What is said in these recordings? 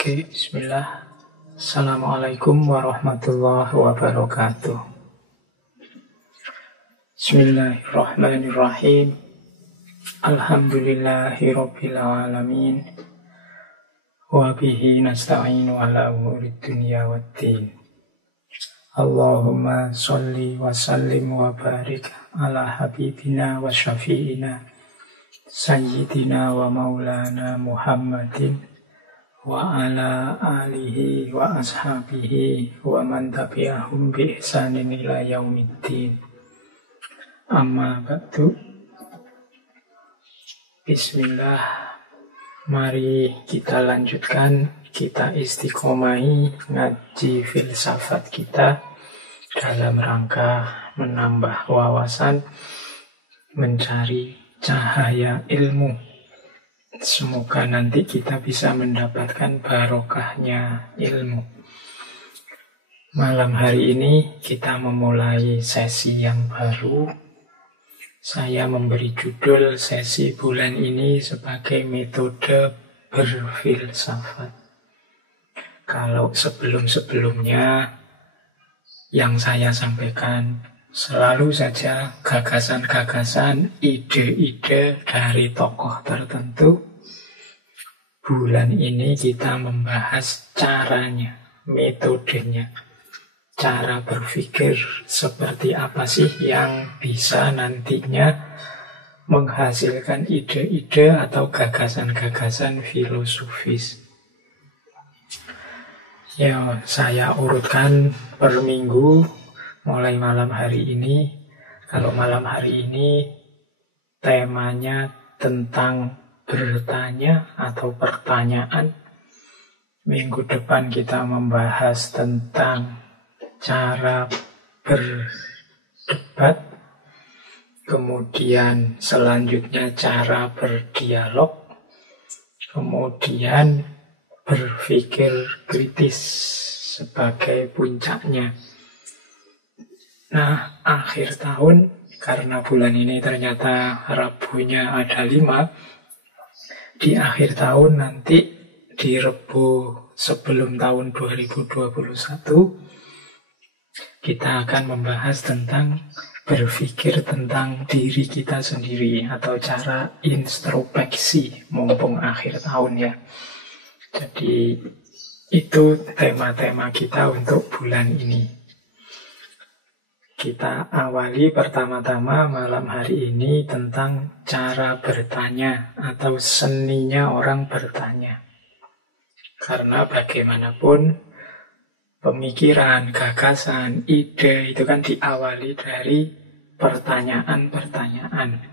Oke, bismillah. Assalamualaikum warahmatullahi wabarakatuh. Bismillahirrahmanirrahim. Alhamdulillahirabbil alamin. Wa bihi nasta'inu ala umurid dunya waddin. Allahumma sholli wa sallim wa barik ala habibina wa syafi'ina sayyidina wa maulana Muhammadin wa ala alihi wa ashabihi wa man tabi'ahum bi ihsanin ila yaumiddin. Amma ba'du. Bismillah. Mari kita lanjutkan, kita istiqomahi ngaji filsafat kita dalam rangka menambah wawasan, mencari cahaya ilmu. Semoga nanti kita bisa mendapatkan barokahnya ilmu. Malam hari ini kita memulai sesi yang baru. Saya memberi judul sesi bulan ini sebagai metode berfilsafat. Kalau sebelum-sebelumnya yang saya sampaikan selalu saja gagasan-gagasan, ide-ide dari tokoh tertentu. Bulan ini kita membahas caranya, metodenya, cara berpikir seperti apa sih yang bisa nantinya menghasilkan ide-ide atau gagasan-gagasan filosofis. Ya, saya urutkan per minggu mulai malam hari ini. Kalau malam hari ini temanya tentang bertanya atau pertanyaan. Minggu depan kita membahas tentang cara berdebat. Kemudian selanjutnya cara berdialog. Kemudian berpikir kritis sebagai puncaknya. Nah, akhir tahun, karena bulan ini ternyata Rabunya ada 5, di akhir tahun nanti, di Rebu sebelum tahun 2021, kita akan membahas tentang berpikir tentang diri kita sendiri atau cara introspeksi mumpung akhir tahun ya. Jadi itu tema-tema kita untuk bulan ini. Kita awali pertama-tama malam hari ini tentang cara bertanya atau seninya orang bertanya. Karena bagaimanapun pemikiran, gagasan, ide itu kan diawali dari pertanyaan-pertanyaan.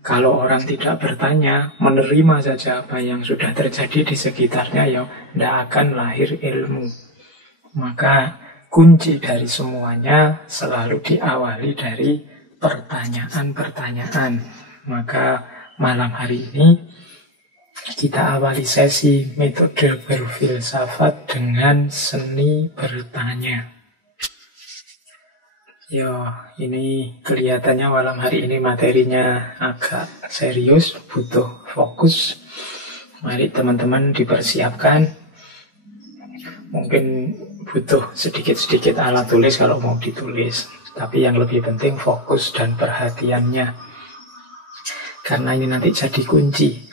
Kalau orang tidak bertanya, menerima saja apa yang sudah terjadi di sekitarnya, ya tidak akan lahir ilmu. Maka kunci dari semuanya selalu diawali dari pertanyaan-pertanyaan. Maka malam hari ini kita awali sesi metode berfilsafat dengan seni bertanya. Ini kelihatannya malam hari ini materinya agak serius, butuh fokus. Mari teman-teman dipersiapkan. Mungkin butuh sedikit-sedikit alat tulis kalau mau ditulis. Tapi yang lebih penting fokus dan perhatiannya. Karena ini nanti jadi kunci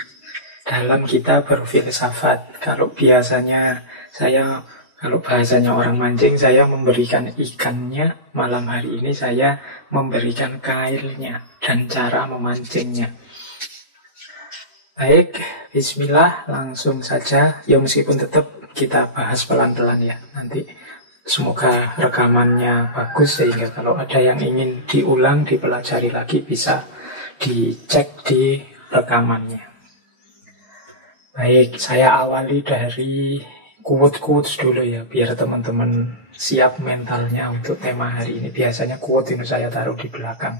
dalam kita berfilsafat. Kalau biasanya kalau bahasanya orang mancing, saya memberikan ikannya. Malam hari ini saya memberikan kailnya dan cara memancingnya. Baik, bismillah, langsung saja. Ya meskipun tetap kita bahas pelan-pelan ya. Nanti semoga rekamannya bagus sehingga kalau ada yang ingin diulang, dipelajari lagi bisa dicek di rekamannya. Baik, saya awali dari quote-quotes dulu ya, biar teman-teman siap mentalnya untuk tema hari ini. Biasanya quote ini saya taruh di belakang.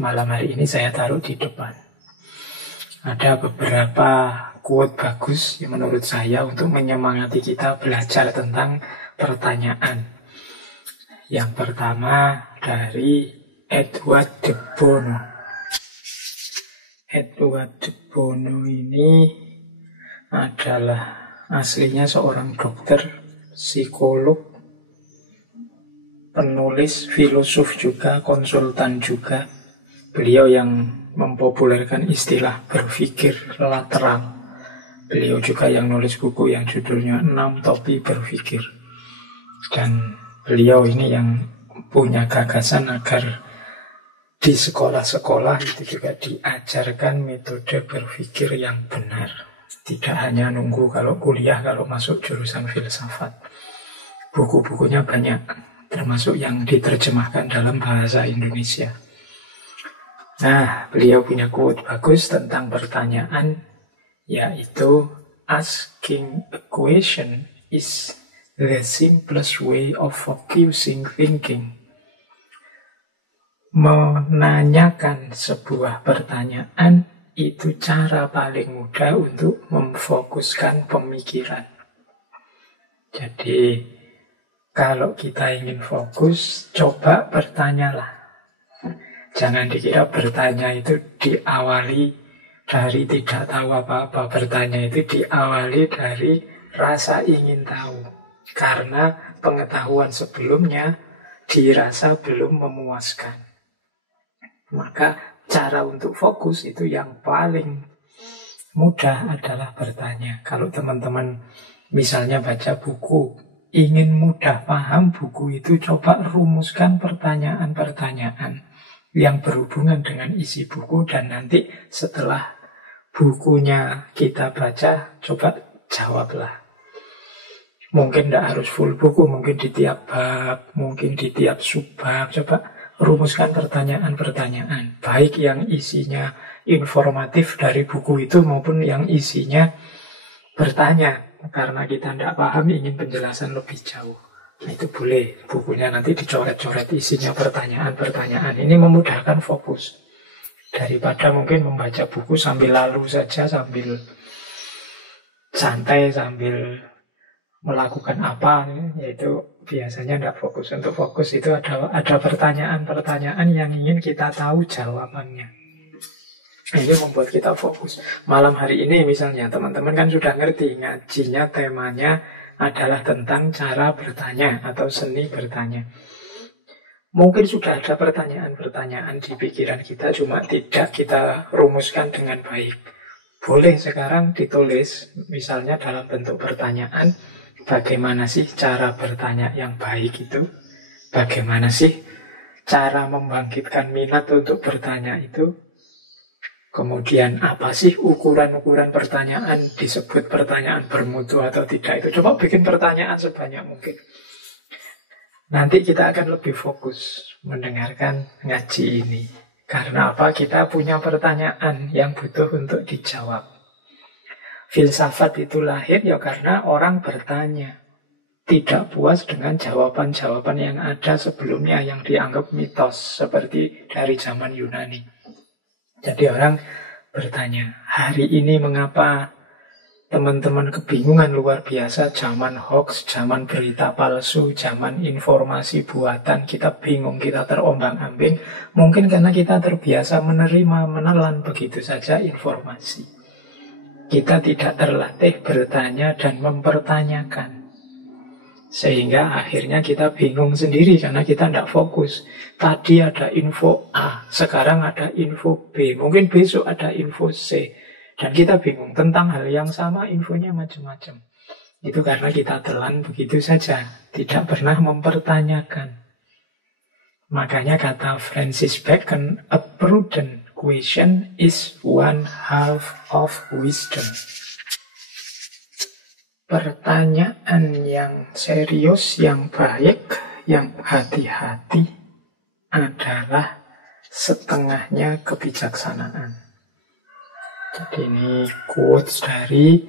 Malam hari ini saya taruh di depan. Ada beberapa quote bagus yang menurut saya untuk menyemangati kita belajar tentang pertanyaan. Yang pertama dari Edward de Bono. Edward de Bono ini adalah aslinya seorang dokter, psikolog, penulis, filosof juga, konsultan juga. Beliau yang mempopulerkan istilah berpikir lateral. Beliau juga yang nulis buku yang judulnya 6 Topi Berpikir. Dan beliau ini yang punya gagasan agar di sekolah-sekolah itu juga diajarkan metode berpikir yang benar. Tidak hanya nunggu kalau kuliah, kalau masuk jurusan filsafat. Buku-bukunya banyak, termasuk yang diterjemahkan dalam bahasa Indonesia. Nah, beliau punya quote bagus tentang pertanyaan, yaitu asking a question is the simplest way of focusing thinking. Menanyakan sebuah pertanyaan itu cara paling mudah untuk memfokuskan pemikiran. Jadi, kalau kita ingin fokus, coba bertanyalah. Jangan dikira bertanya itu diawali dari tidak tahu apa-apa. Bertanya itu diawali dari rasa ingin tahu. Karena pengetahuan sebelumnya dirasa belum memuaskan. Maka cara untuk fokus itu yang paling mudah adalah bertanya. Kalau teman-teman misalnya baca buku, ingin mudah paham buku itu, coba rumuskan pertanyaan-pertanyaan yang berhubungan dengan isi buku, dan nanti setelah bukunya kita baca, coba jawablah. Mungkin tidak harus full buku, mungkin di tiap bab, mungkin di tiap subbab. Coba rumuskan pertanyaan-pertanyaan, baik yang isinya informatif dari buku itu maupun yang isinya bertanya karena kita tidak paham, ingin penjelasan lebih jauh. Nah, itu boleh bukunya nanti dicoret-coret isinya pertanyaan-pertanyaan. Ini memudahkan fokus. Daripada mungkin membaca buku sambil lalu saja, sambil santai, sambil melakukan apa, yaitu biasanya tidak fokus. Untuk fokus itu ada pertanyaan-pertanyaan yang ingin kita tahu jawabannya. Ini membuat kita fokus. Malam hari ini misalnya teman-teman kan sudah ngerti, ngajinya temanya adalah tentang cara bertanya atau seni bertanya. Mungkin sudah ada pertanyaan-pertanyaan di pikiran kita, cuma tidak kita rumuskan dengan baik. Boleh sekarang ditulis, misalnya dalam bentuk pertanyaan, bagaimana sih cara bertanya yang baik itu? Bagaimana sih cara membangkitkan minat untuk bertanya itu? Kemudian apa sih ukuran-ukuran pertanyaan, disebut pertanyaan bermutu atau tidak itu. Coba bikin pertanyaan sebanyak mungkin. Nanti kita akan lebih fokus mendengarkan ngaji ini. Karena apa? Kita punya pertanyaan yang butuh untuk dijawab. Filsafat itu lahir ya karena orang bertanya. Tidak puas dengan jawaban-jawaban yang ada sebelumnya yang dianggap mitos. Seperti dari zaman Yunani. Jadi orang bertanya, hari ini mengapa teman-teman kebingungan luar biasa, zaman hoax, zaman berita palsu, zaman informasi buatan, kita bingung, kita terombang-ambing. Mungkin karena kita terbiasa menerima, menelan begitu saja informasi. Kita tidak terlatih bertanya dan mempertanyakan. Sehingga akhirnya kita bingung sendiri karena kita tidak fokus. Tadi ada info A, sekarang ada info B, mungkin besok ada info C. Dan kita bingung tentang hal yang sama, infonya macam-macam. Itu karena kita telan begitu saja, tidak pernah mempertanyakan. Makanya kata Francis Bacon, a prudent question is one half of wisdom. Pertanyaan yang serius, yang baik, yang hati-hati adalah setengahnya kebijaksanaan. Jadi ini quotes dari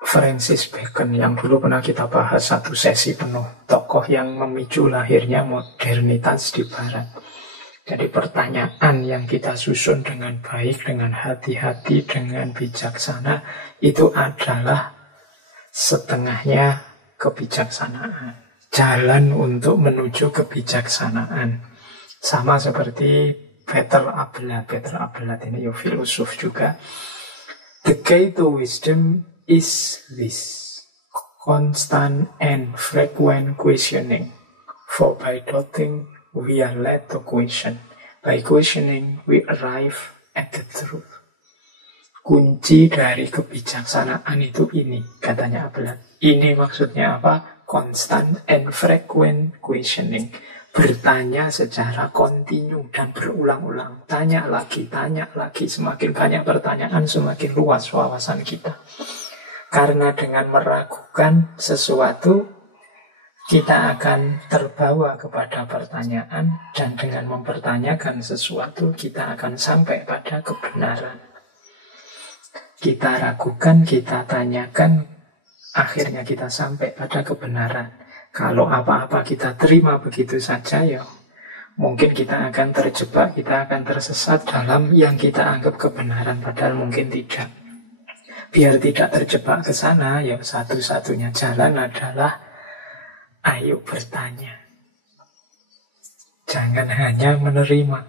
Francis Bacon yang dulu pernah kita bahas satu sesi penuh. Tokoh yang memicu lahirnya modernitas di Barat. Jadi pertanyaan yang kita susun dengan baik, dengan hati-hati, dengan bijaksana, itu adalah setengahnya kebijaksanaan. Jalan untuk menuju kebijaksanaan. Sama seperti Peter Abelard. Peter Abelard ini filosof juga. The key to wisdom is this? Constant and frequent questioning. For by doubting, we are led to question. By questioning, we arrive at the truth. Kunci dari kebijaksanaan itu ini, katanya Abelard. Ini maksudnya apa? Constant and frequent questioning. Bertanya secara kontinu dan berulang-ulang. Tanya lagi. Semakin banyak pertanyaan, semakin luas wawasan kita. Karena dengan meragukan sesuatu, kita akan terbawa kepada pertanyaan. Dan dengan mempertanyakan sesuatu, kita akan sampai pada kebenaran. Kita ragukan, kita tanyakan, akhirnya kita sampai pada kebenaran. Kalau apa-apa kita terima begitu saja, ya mungkin kita akan terjebak, kita akan tersesat dalam yang kita anggap kebenaran, padahal mungkin tidak. Biar tidak terjebak ke sana, ya satu-satunya jalan adalah ayo bertanya. Jangan hanya menerima.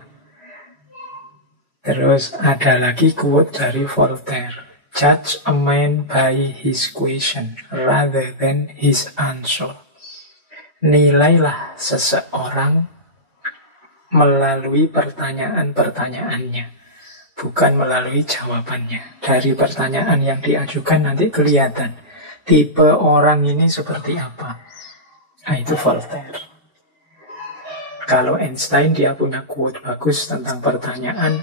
Terus ada lagi quote dari Voltaire. Judge a man by his question rather than his answer. Nilailah seseorang melalui pertanyaan-pertanyaannya, bukan melalui jawabannya. Dari pertanyaan yang diajukan nanti kelihatan tipe orang ini seperti apa. Nah, itu Voltaire. Kalau Einstein, dia punya quote bagus tentang pertanyaan.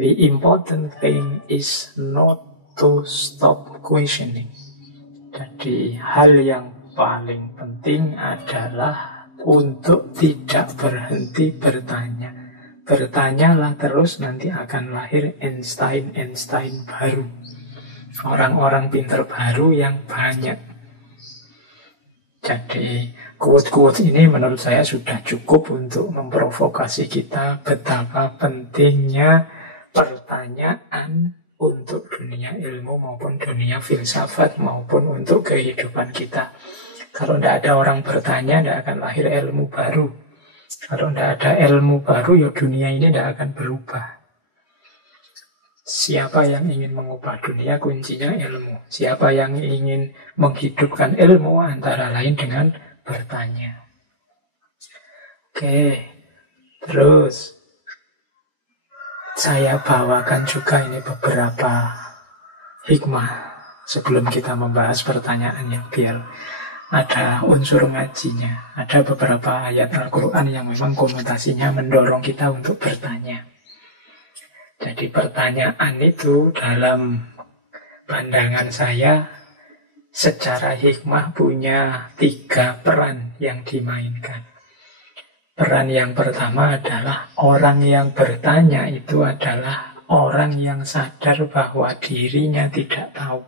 The important thing is not to stop questioning. Jadi hal yang paling penting adalah untuk tidak berhenti bertanya. Bertanyalah terus, nanti akan lahir Einstein baru. Orang-orang pintar baru yang banyak. Jadi quote-quote ini menurut saya sudah cukup untuk memprovokasi kita betapa pentingnya pertanyaan untuk dunia ilmu maupun dunia filsafat maupun untuk kehidupan kita. Kalau tidak ada orang bertanya, tidak akan lahir ilmu baru. Kalau tidak ada ilmu baru, ya dunia ini tidak akan berubah. Siapa yang ingin mengubah dunia, kuncinya ilmu. Siapa yang ingin menghidupkan ilmu, antara lain dengan bertanya. Oke, terus saya bawakan juga ini beberapa hikmah sebelum kita membahas pertanyaannya, biar ada unsur ngajinya. Ada beberapa ayat Al-Quran yang memang konotasinya mendorong kita untuk bertanya. Jadi pertanyaan itu dalam pandangan saya secara hikmah punya 3 peran yang dimainkan. Peran yang pertama adalah orang yang bertanya itu adalah orang yang sadar bahwa dirinya tidak tahu.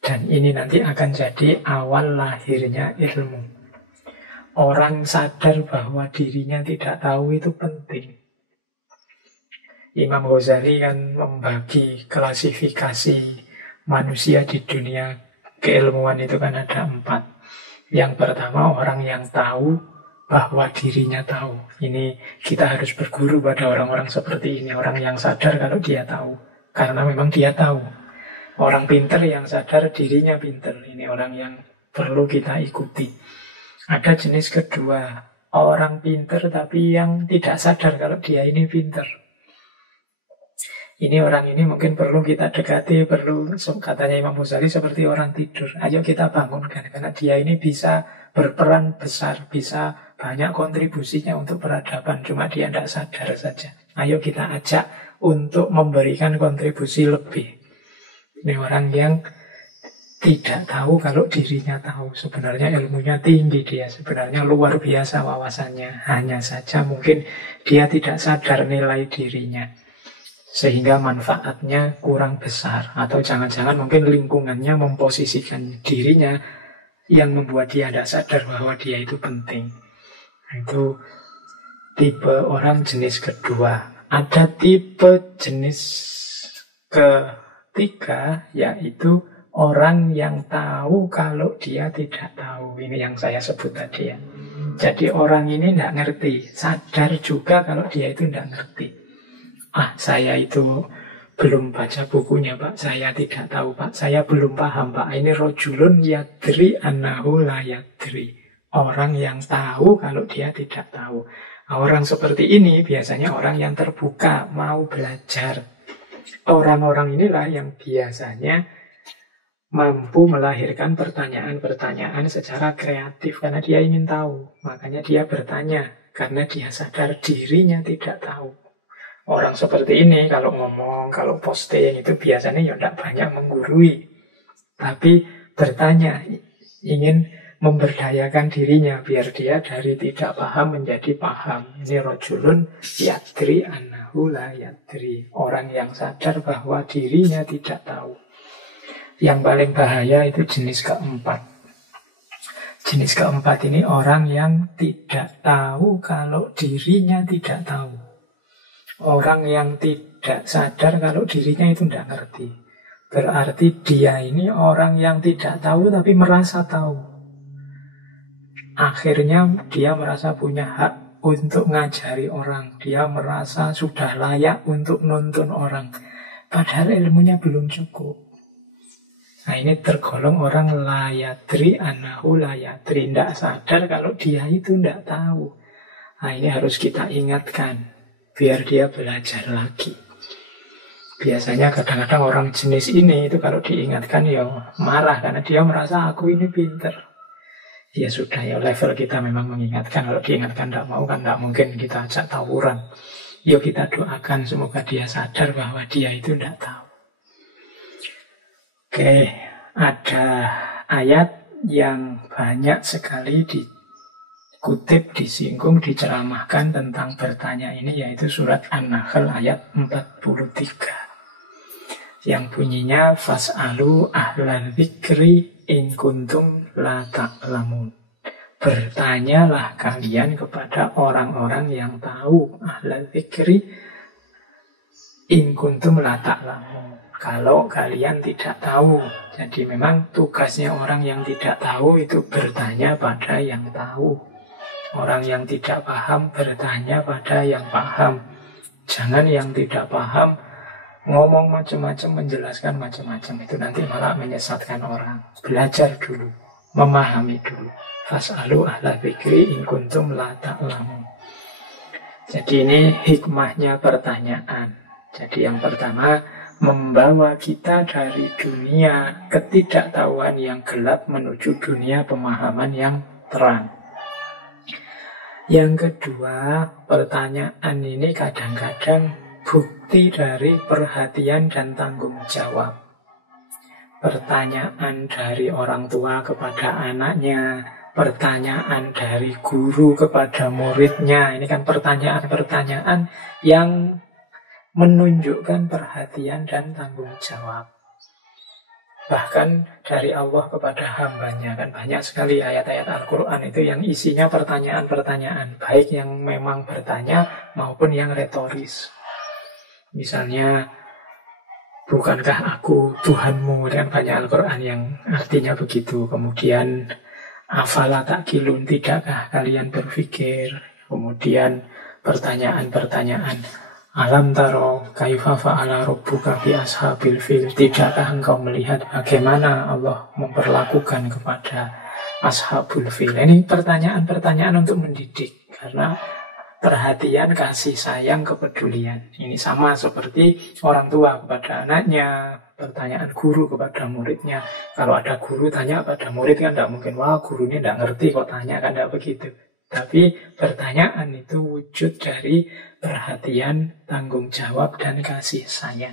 Dan ini nanti akan jadi awal lahirnya ilmu. Orang sadar bahwa dirinya tidak tahu itu penting. Imam Ghazali kan membagi klasifikasi manusia di dunia keilmuan itu kan ada 4. Yang pertama orang yang tahu bahwa dirinya tahu. Ini kita harus berguru pada orang-orang seperti ini. Orang yang sadar kalau dia tahu. Karena memang dia tahu. Orang pinter yang sadar dirinya pinter. Ini orang yang perlu kita ikuti. Ada jenis kedua. Orang pinter tapi yang tidak sadar kalau dia ini pinter. Ini orang ini mungkin perlu kita dekati, perlu, katanya Imam Ghazali, seperti orang tidur. Ayo kita bangunkan, karena dia ini bisa berperan besar, bisa banyak kontribusinya untuk peradaban. Cuma dia tidak sadar saja. Ayo kita ajak untuk memberikan kontribusi lebih. Ini orang yang tidak tahu kalau dirinya tahu. Sebenarnya ilmunya tinggi dia, sebenarnya luar biasa wawasannya. Hanya saja mungkin dia tidak sadar nilai dirinya. Sehingga manfaatnya kurang besar. Atau jangan-jangan mungkin lingkungannya memposisikan dirinya yang membuat dia tidak sadar bahwa dia itu penting. Itu tipe orang jenis kedua. Ada tipe jenis ketiga, yaitu orang yang tahu kalau dia tidak tahu. Ini yang saya sebut tadi ya. Jadi orang ini tidak ngerti, sadar juga kalau dia itu tidak ngerti. Saya itu belum baca bukunya Pak, saya tidak tahu Pak, saya belum paham Pak. Ini rojulun yadri annahu la yadri. Orang yang tahu kalau dia tidak tahu. Orang seperti ini biasanya orang yang terbuka, mau belajar. Orang-orang inilah yang biasanya mampu melahirkan pertanyaan-pertanyaan secara kreatif karena dia ingin tahu. Makanya dia bertanya karena dia sadar dirinya tidak tahu. Orang seperti ini kalau ngomong, kalau posting itu biasanya ya tidak banyak menggurui. Tapi bertanya, ingin memberdayakan dirinya biar dia dari tidak paham menjadi paham. Ini rojulun yadri annahu la yadri. Orang yang sadar bahwa dirinya tidak tahu. Yang paling bahaya itu jenis keempat. Jenis keempat ini orang yang tidak tahu kalau dirinya tidak tahu. Orang yang tidak sadar kalau dirinya itu tidak ngerti. Berarti dia ini orang yang tidak tahu tapi merasa tahu. Akhirnya dia merasa punya hak untuk ngajari orang. Dia merasa sudah layak untuk nuntun orang. Padahal ilmunya belum cukup. Nah ini tergolong orang layadri annahu layadri. Tidak sadar kalau dia itu tidak tahu. Nah ini harus kita ingatkan. Biar dia belajar lagi. Biasanya kadang-kadang orang jenis ini itu kalau diingatkan ya marah. Karena dia merasa aku ini pinter. Ya sudah ya level kita memang mengingatkan. Kalau diingatkan tidak mau kan tidak mungkin kita ajak tawuran. Yuk kita doakan semoga dia sadar bahwa dia itu tidak tahu. Oke, ada ayat yang banyak sekali dikutip, disinggung, diceramahkan tentang bertanya ini, yaitu surat An-Nahl ayat 43 yang bunyinya fas'alu ahlal dzikri in kuntum la ta'lamun. Bertanyalah kalian kepada orang-orang yang tahu, ahlal dzikri in kuntum la ta'lamun, kalau kalian tidak tahu. Jadi memang tugasnya orang yang tidak tahu itu bertanya pada yang tahu. Orang yang tidak paham bertanya pada yang paham. Jangan yang tidak paham ngomong macam-macam, menjelaskan macam-macam. Itu nanti malah menyesatkan orang. Belajar dulu, memahami dulu. Fas'alu ahla dzikri in kuntum la ta'lamun. Jadi ini hikmahnya pertanyaan. Jadi yang pertama, membawa kita dari dunia ketidaktahuan yang gelap menuju dunia pemahaman yang terang. Yang kedua, pertanyaan ini kadang-kadang bukti dari perhatian dan tanggung jawab. Pertanyaan dari orang tua kepada anaknya, pertanyaan dari guru kepada muridnya. Ini kan pertanyaan-pertanyaan yang menunjukkan perhatian dan tanggung jawab. Bahkan dari Allah kepada hambanya, kan banyak sekali ayat-ayat Al-Quran itu yang isinya pertanyaan-pertanyaan, baik yang memang bertanya maupun yang retoris. Misalnya, bukankah aku Tuhanmu? Dan banyak Al-Quran yang artinya begitu. Kemudian, afala ta'qilun, tidakkah kalian berpikir? Kemudian pertanyaan-pertanyaan, alam taro kaifa fa'ala rabbuka bi ashabil fil, tidakkah engkau melihat bagaimana Allah memperlakukan kepada ashabul fil? Ini pertanyaan-pertanyaan untuk mendidik, karena perhatian, kasih sayang, kepedulian. Ini sama seperti orang tua kepada anaknya, pertanyaan guru kepada muridnya. Kalau ada guru tanya pada murid kan tidak mungkin, wah guru ini tidak ngerti kok tanya, kan tidak begitu. Tapi pertanyaan itu wujud dari perhatian, tanggung jawab, dan kasih sayang.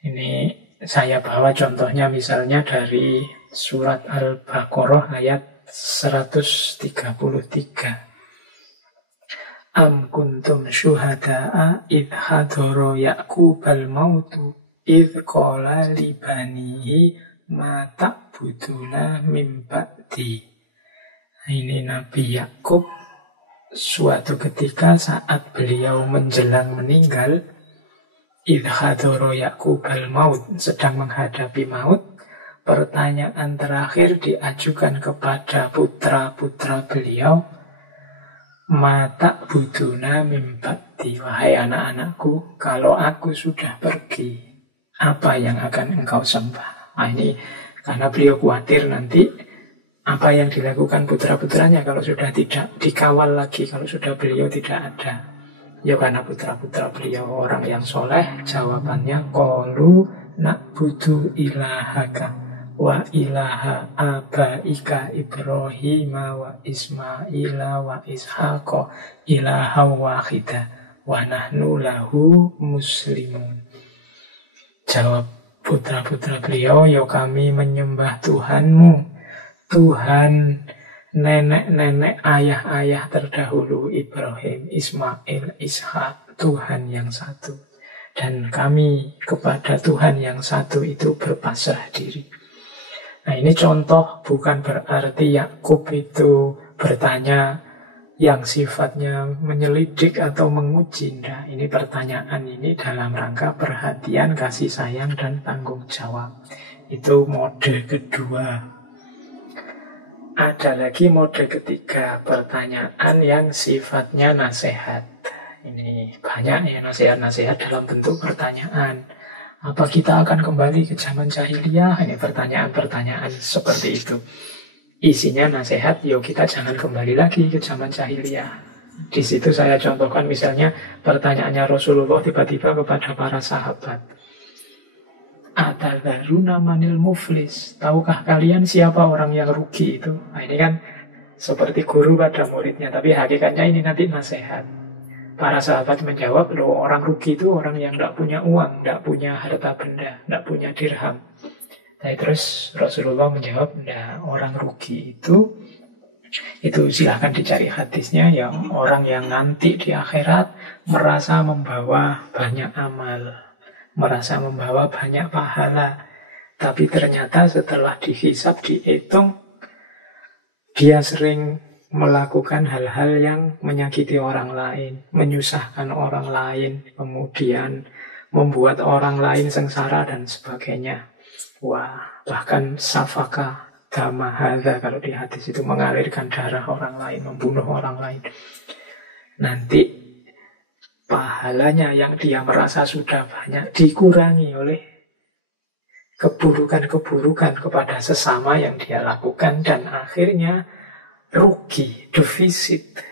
Ini saya bawa contohnya misalnya dari surat Al-Baqarah ayat 133. Am kuntum syuhada'a idh hadara Ya'qubal mautu idh qala li banihi ma ta'buduna min ba'di. Ini Nabi Yakub suatu ketika saat beliau menjelang meninggal, idh hadara Ya'qubal maut, sedang menghadapi maut, pertanyaan terakhir diajukan kepada putra-putra beliau, Mata buduna mimbati, wahai anak-anakku, kalau aku sudah pergi, apa yang akan engkau sembah? Nah, ini karena beliau khawatir nanti apa yang dilakukan putra-putranya kalau sudah tidak dikawal lagi, kalau sudah beliau tidak ada. Ya karena putra-putra beliau orang yang soleh, jawabannya qalu na'budu ilahaka wa ilaha abaika Ibrahim wa Ismaila wa Ishaqa ilaha wahida wa nahnu lahu muslimun. Jawab putra-putra beliau, ya kami menyembah Tuhanmu, Tuhan nenek-nenek ayah-ayah terdahulu Ibrahim, Ismail, Ishak, Tuhan yang satu. Dan kami kepada Tuhan yang satu itu berpasrah diri. Nah, ini contoh, bukan berarti Yakub itu bertanya yang sifatnya menyelidik atau menguji. Nah, ini pertanyaan ini dalam rangka perhatian, kasih sayang, dan tanggung jawab. Itu mode kedua. Ada lagi mode ketiga, pertanyaan yang sifatnya nasihat. Ini banyak ya nasihat-nasihat dalam bentuk pertanyaan. Apa kita akan kembali ke zaman jahiliyah? Ini pertanyaan-pertanyaan seperti itu. Isinya nasihat, yo kita jangan kembali lagi ke zaman jahiliyah. Di situ saya contohkan misalnya pertanyaannya Rasulullah tiba-tiba kepada para sahabat. Atadharuna manil muflis. Tahukah kalian siapa orang yang rugi itu? Nah, ini kan seperti guru pada muridnya, tapi hakikatnya ini nanti nasihat. Para sahabat menjawab, loh orang rugi itu orang yang tidak punya uang, tidak punya harta benda, tidak punya dirham. Nah, terus Rasulullah menjawab, nah orang rugi itu silahkan dicari hadisnya, yang orang yang nanti di akhirat merasa membawa banyak amal, merasa membawa banyak pahala, tapi ternyata setelah dihisab, dihitung, dia sering melakukan hal-hal yang menyakiti orang lain, menyusahkan orang lain, kemudian membuat orang lain sengsara dan sebagainya. Wah, bahkan safaka dama hadza, kalau di hadis itu mengalirkan darah orang lain, membunuh orang lain. Nanti pahalanya yang dia merasa sudah banyak dikurangi oleh keburukan-keburukan kepada sesama yang dia lakukan, dan akhirnya rugi, defisit.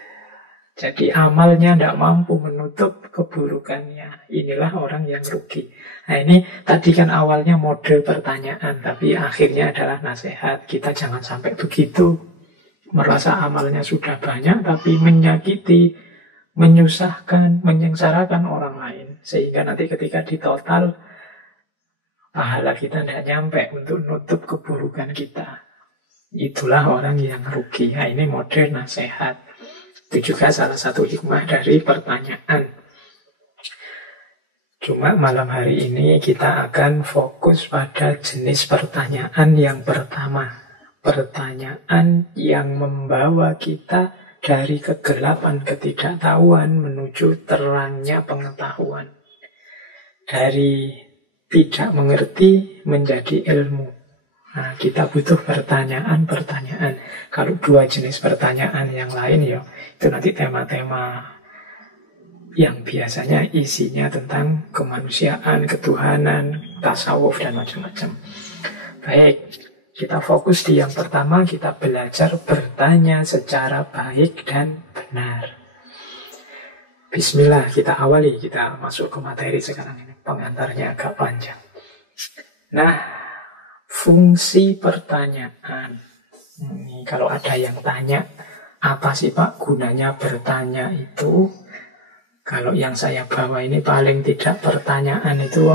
Jadi amalnya tidak mampu menutup keburukannya. Inilah orang yang rugi. Nah, ini tadi kan awalnya mode pertanyaan, tapi akhirnya adalah nasihat. Kita jangan sampai begitu. Merasa amalnya sudah banyak, tapi menyakiti, menyusahkan, menyengsarakan orang lain. Sehingga nanti ketika ditotal, pahala kita tidak nyampe untuk nutup keburukan kita. Itulah orang yang rugi. Nah, ini mode nasihat. Itu juga salah satu hikmah dari pertanyaan. Cuma malam hari ini kita akan fokus pada jenis pertanyaan yang pertama. Pertanyaan yang membawa kita dari kegelapan ketidaktahuan menuju terangnya pengetahuan. Dari tidak mengerti menjadi ilmu. Nah, kita butuh pertanyaan-pertanyaan. Kalau dua jenis pertanyaan yang lain, ya itu nanti tema-tema yang biasanya isinya tentang kemanusiaan, ketuhanan, tasawuf, dan macam-macam. Baik, kita fokus di yang pertama. Kita belajar bertanya secara baik dan benar. Bismillah, kita awali. Kita masuk ke materi sekarang ini. Pengantarnya agak panjang. Nah, fungsi pertanyaan. Ini kalau ada yang tanya, apa sih Pak gunanya bertanya itu? Kalau yang saya bawa ini paling tidak pertanyaan itu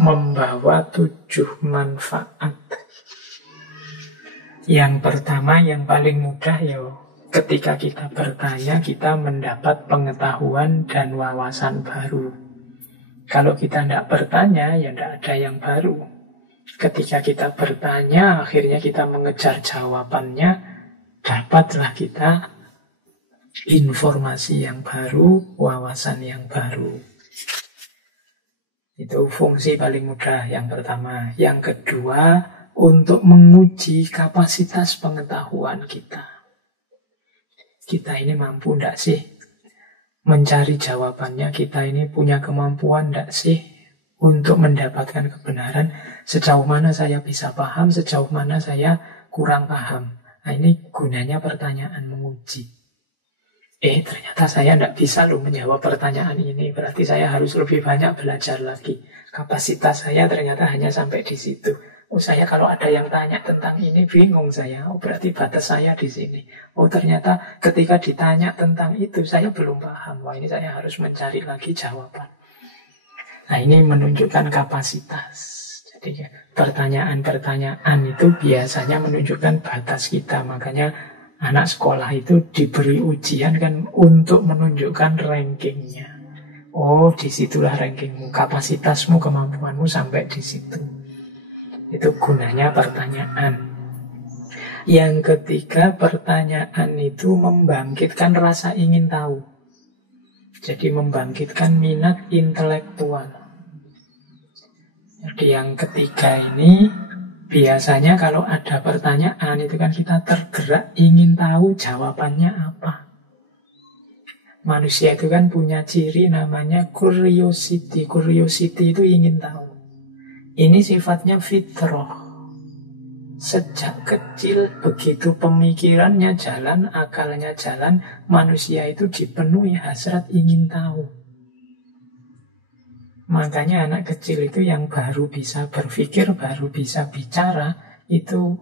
membawa 7 manfaat. Yang pertama, yang paling mudah ya, ketika kita bertanya, kita mendapat pengetahuan dan wawasan baru. Kalau kita tidak bertanya, ya tidak ada yang baru. Ketika kita bertanya, akhirnya kita mengejar jawabannya, dapatlah kita informasi yang baru, wawasan yang baru. Itu fungsi paling mudah yang pertama. Yang kedua, untuk menguji kapasitas pengetahuan kita. kita ini mampu ndak sih mencari jawabannya, kita ini punya kemampuan ndak sih untuk mendapatkan kebenaran, sejauh mana saya bisa paham, sejauh mana saya kurang paham. Nah, ini gunanya pertanyaan menguji. Ternyata saya tidak bisa loh menjawab pertanyaan ini. Berarti saya harus lebih banyak belajar lagi. Kapasitas saya ternyata hanya sampai di situ. Saya kalau ada yang tanya tentang ini bingung saya. Berarti batas saya di sini. Ternyata ketika ditanya tentang itu saya belum paham. Ini saya harus mencari lagi jawaban. Nah, ini menunjukkan kapasitas. Jadi pertanyaan-pertanyaan itu biasanya menunjukkan batas kita. Makanya anak sekolah itu diberi ujian kan untuk menunjukkan rankingnya. Disitulah rankingmu, kapasitasmu, kemampuanmu sampai di situ. Itu gunanya pertanyaan. Yang ketiga, pertanyaan itu membangkitkan rasa ingin tahu. Jadi membangkitkan minat intelektual. Jadi yang ketiga ini, biasanya kalau ada pertanyaan itu kan kita tergerak ingin tahu jawabannya apa. Manusia itu kan punya ciri namanya curiosity. Curiosity itu ingin tahu. Ini sifatnya fitrah. Sejak kecil begitu pemikirannya jalan, akalnya jalan, manusia itu dipenuhi hasrat ingin tahu. Makanya anak kecil itu yang baru bisa berpikir, baru bisa bicara, itu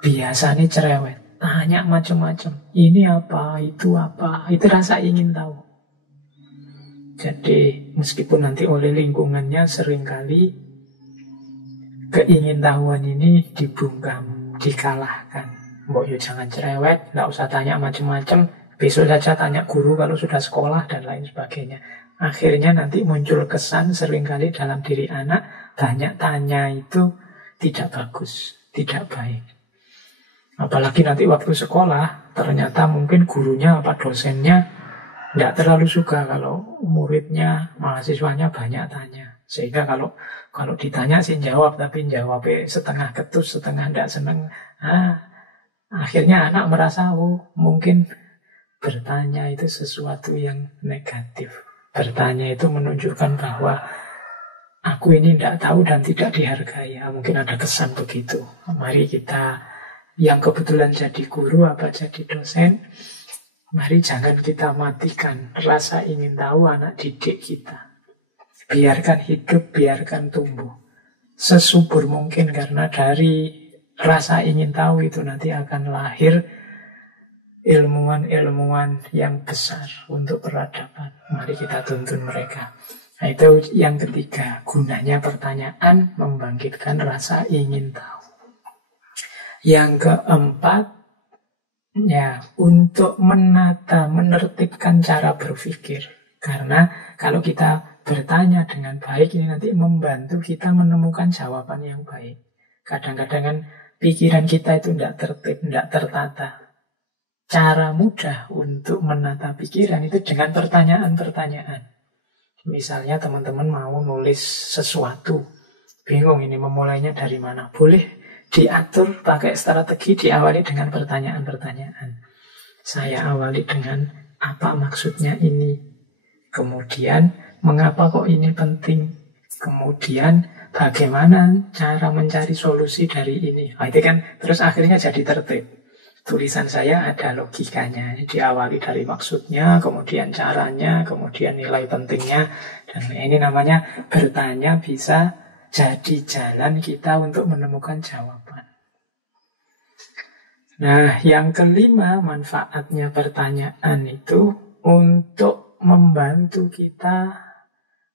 biasanya cerewet. Tanya macam-macam. Ini apa, itu apa. Itu rasa ingin tahu. Jadi meskipun nanti oleh lingkungannya seringkali keingintahuan ini dibungkam, dikalahkan. Mbok jangan cerewet, nggak usah tanya macam-macam. Besok saja tanya guru kalau sudah sekolah dan lain sebagainya. Akhirnya nanti muncul kesan seringkali dalam diri anak, banyak tanya itu tidak bagus, tidak baik. Apalagi nanti waktu sekolah, ternyata mungkin gurunya apa dosennya tidak terlalu suka kalau muridnya, mahasiswanya banyak tanya. Sehingga kalau ditanya sih jawab, tapi jawabnya setengah ketus, setengah tidak senang. Akhirnya anak merasa, mungkin bertanya itu sesuatu yang negatif. Bertanya itu menunjukkan bahwa aku ini tidak tahu dan tidak dihargai. Mungkin ada kesan begitu. Mari kita yang kebetulan jadi guru apa jadi dosen, mari jangan kita matikan rasa ingin tahu anak didik kita. Biarkan hidup, biarkan tumbuh sesubur mungkin, karena dari rasa ingin tahu itu nanti akan lahir ilmuwan-ilmuwan yang besar untuk peradaban. Mari kita tuntun mereka. Nah, itu yang ketiga, gunanya pertanyaan membangkitkan rasa ingin tahu. Yang keempat, untuk menata, menertibkan cara berpikir. Karena kalau kita bertanya dengan baik, ini nanti membantu kita menemukan jawaban yang baik. Kadang-kadang kan pikiran kita itu tidak tertib, tidak tertata. Cara mudah untuk menata pikiran itu dengan pertanyaan-pertanyaan. Misalnya teman-teman mau nulis sesuatu, bingung ini memulainya dari mana. Boleh diatur pakai strategi, diawali dengan pertanyaan-pertanyaan. Saya awali dengan apa maksudnya ini. Kemudian mengapa kok ini penting. Kemudian bagaimana cara mencari solusi dari ini. Itu kan terus akhirnya jadi tertib. Tulisan saya ada logikanya. Diawali dari maksudnya, kemudian caranya, kemudian nilai pentingnya. Dan ini namanya bertanya bisa jadi jalan kita untuk menemukan jawaban. Nah, yang kelima, manfaatnya pertanyaan itu untuk membantu kita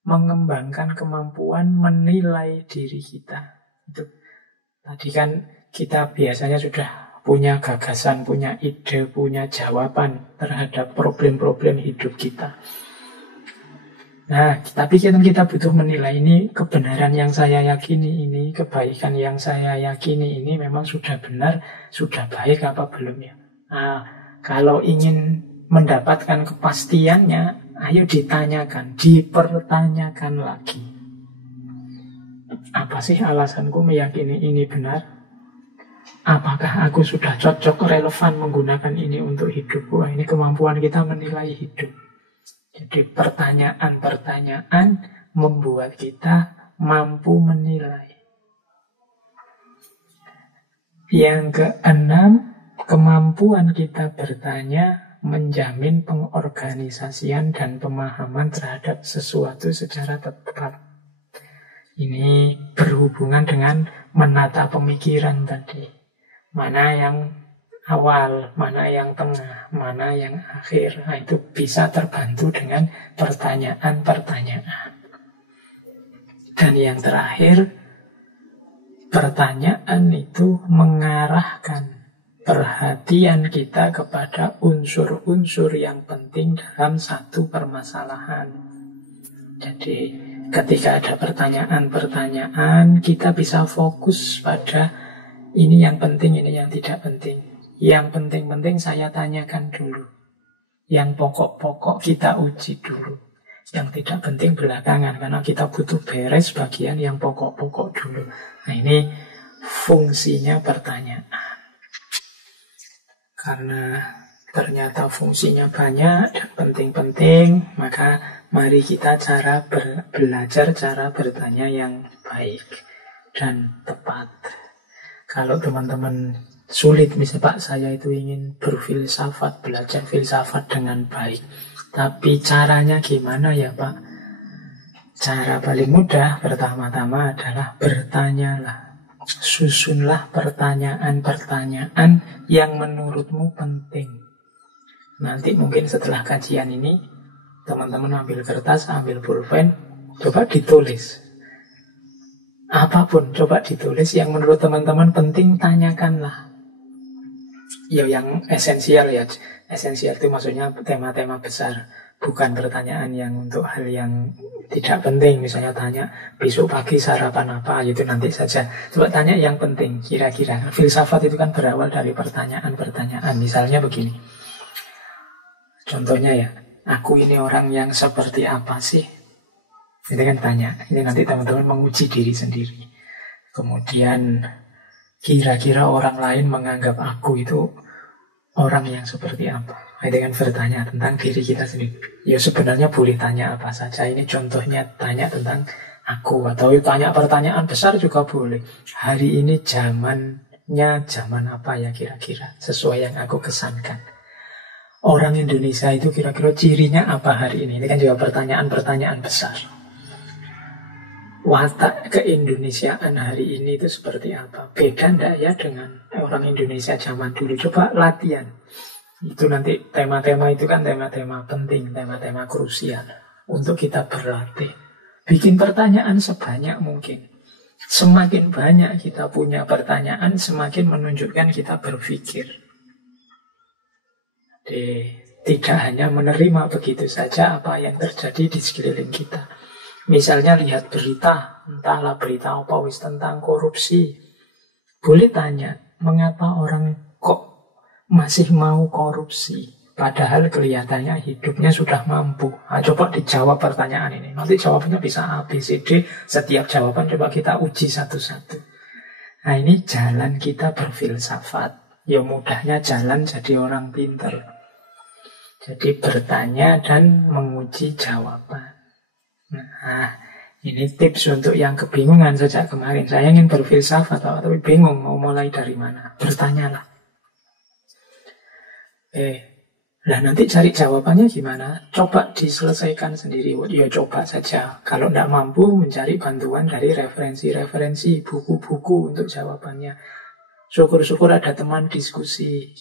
mengembangkan kemampuan menilai diri kita. Itu tadi kan kita biasanya sudah punya gagasan, punya ide, punya jawaban terhadap problem-problem hidup kita. Nah, tapi kita butuh menilai ini kebenaran yang saya yakini ini, kebaikan yang saya yakini ini memang sudah benar, sudah baik apa belum ya. Nah, kalau ingin mendapatkan kepastiannya, ayo ditanyakan, dipertanyakan lagi. Apa sih alasanku meyakini ini benar? Apakah aku sudah cocok, relevan menggunakan ini untuk hidup? Wah, ini kemampuan kita menilai hidup. Jadi pertanyaan-pertanyaan membuat kita mampu menilai. Yang keenam, kemampuan kita bertanya menjamin pengorganisasian dan pemahaman terhadap sesuatu secara tepat. Ini berhubungan dengan menata pemikiran tadi. Mana yang awal, mana yang tengah, mana yang akhir. Nah, itu bisa terbantu dengan pertanyaan-pertanyaan. Dan yang terakhir, pertanyaan itu mengarahkan perhatian kita kepada unsur-unsur yang penting dalam satu permasalahan. Jadi ketika ada pertanyaan-pertanyaan, kita bisa fokus pada ini yang penting, ini yang tidak penting. Yang penting-penting saya tanyakan dulu. Yang pokok-pokok kita uji dulu. Yang tidak penting belakangan, karena kita butuh beres bagian yang pokok-pokok dulu. Nah, ini fungsinya pertanyaan. Karena ternyata fungsinya banyak dan penting-penting, maka mari kita belajar cara bertanya yang baik dan tepat. Kalau teman-teman sulit, misalnya Pak, saya itu ingin berfilsafat, belajar filsafat dengan baik. Tapi caranya gimana ya Pak? Cara paling mudah pertama-tama adalah bertanyalah. Susunlah pertanyaan-pertanyaan yang menurutmu penting. Nanti mungkin setelah kajian ini, teman-teman ambil kertas, ambil pulpen, coba ditulis. Apapun, coba ditulis yang menurut teman-teman penting, tanyakanlah. Ya yang esensial ya. Esensial itu maksudnya tema-tema besar. Bukan pertanyaan yang untuk hal yang tidak penting. Misalnya tanya, besok pagi sarapan apa, itu nanti saja. Coba tanya yang penting, kira-kira. Filsafat itu kan berawal dari pertanyaan-pertanyaan. Misalnya begini. Contohnya ya, aku ini orang yang seperti apa sih? Ini kan tanya. Ini nanti teman-teman menguji diri sendiri. Kemudian kira-kira orang lain menganggap aku itu orang yang seperti apa? Dengan bertanya tentang diri kita sendiri. Ya sebenarnya boleh tanya apa saja. Ini contohnya tanya tentang aku. Atau tanya pertanyaan besar juga boleh. Hari ini zamannya zaman apa ya kira-kira? Sesuai yang aku kesankan. Orang Indonesia itu kira-kira cirinya apa hari ini? Ini kan juga pertanyaan-pertanyaan besar. Watak keindonesiaan hari ini itu seperti apa? Beda enggak ya dengan orang Indonesia zaman dulu? Coba latihan. Itu nanti tema-tema itu kan tema-tema penting, tema-tema krusial untuk kita berlatih. Bikin pertanyaan sebanyak mungkin. Semakin banyak kita punya pertanyaan, semakin menunjukkan kita berpikir. Jadi, tidak hanya menerima begitu saja apa yang terjadi di sekeliling kita. Misalnya lihat berita, entahlah berita apa wis tentang korupsi. Boleh tanya, mengapa orang kok masih mau korupsi? Padahal kelihatannya hidupnya sudah mampu. Nah, coba dijawab pertanyaan ini. Nanti jawabannya bisa A, B, C, D. Setiap jawaban coba kita uji satu-satu. Nah, ini jalan kita berfilsafat. Ya mudahnya jalan jadi orang pintar. Jadi bertanya dan menguji jawaban. Nah, ini tips untuk yang kebingungan sejak kemarin. Saya ingin berfilsafat, tapi bingung mau mulai dari mana. Bertanyalah. Nah nanti cari jawabannya gimana? Coba diselesaikan sendiri. Ya coba saja. Kalau tidak mampu, mencari bantuan dari referensi-referensi, buku-buku untuk jawabannya. Syukur-syukur ada teman diskusi.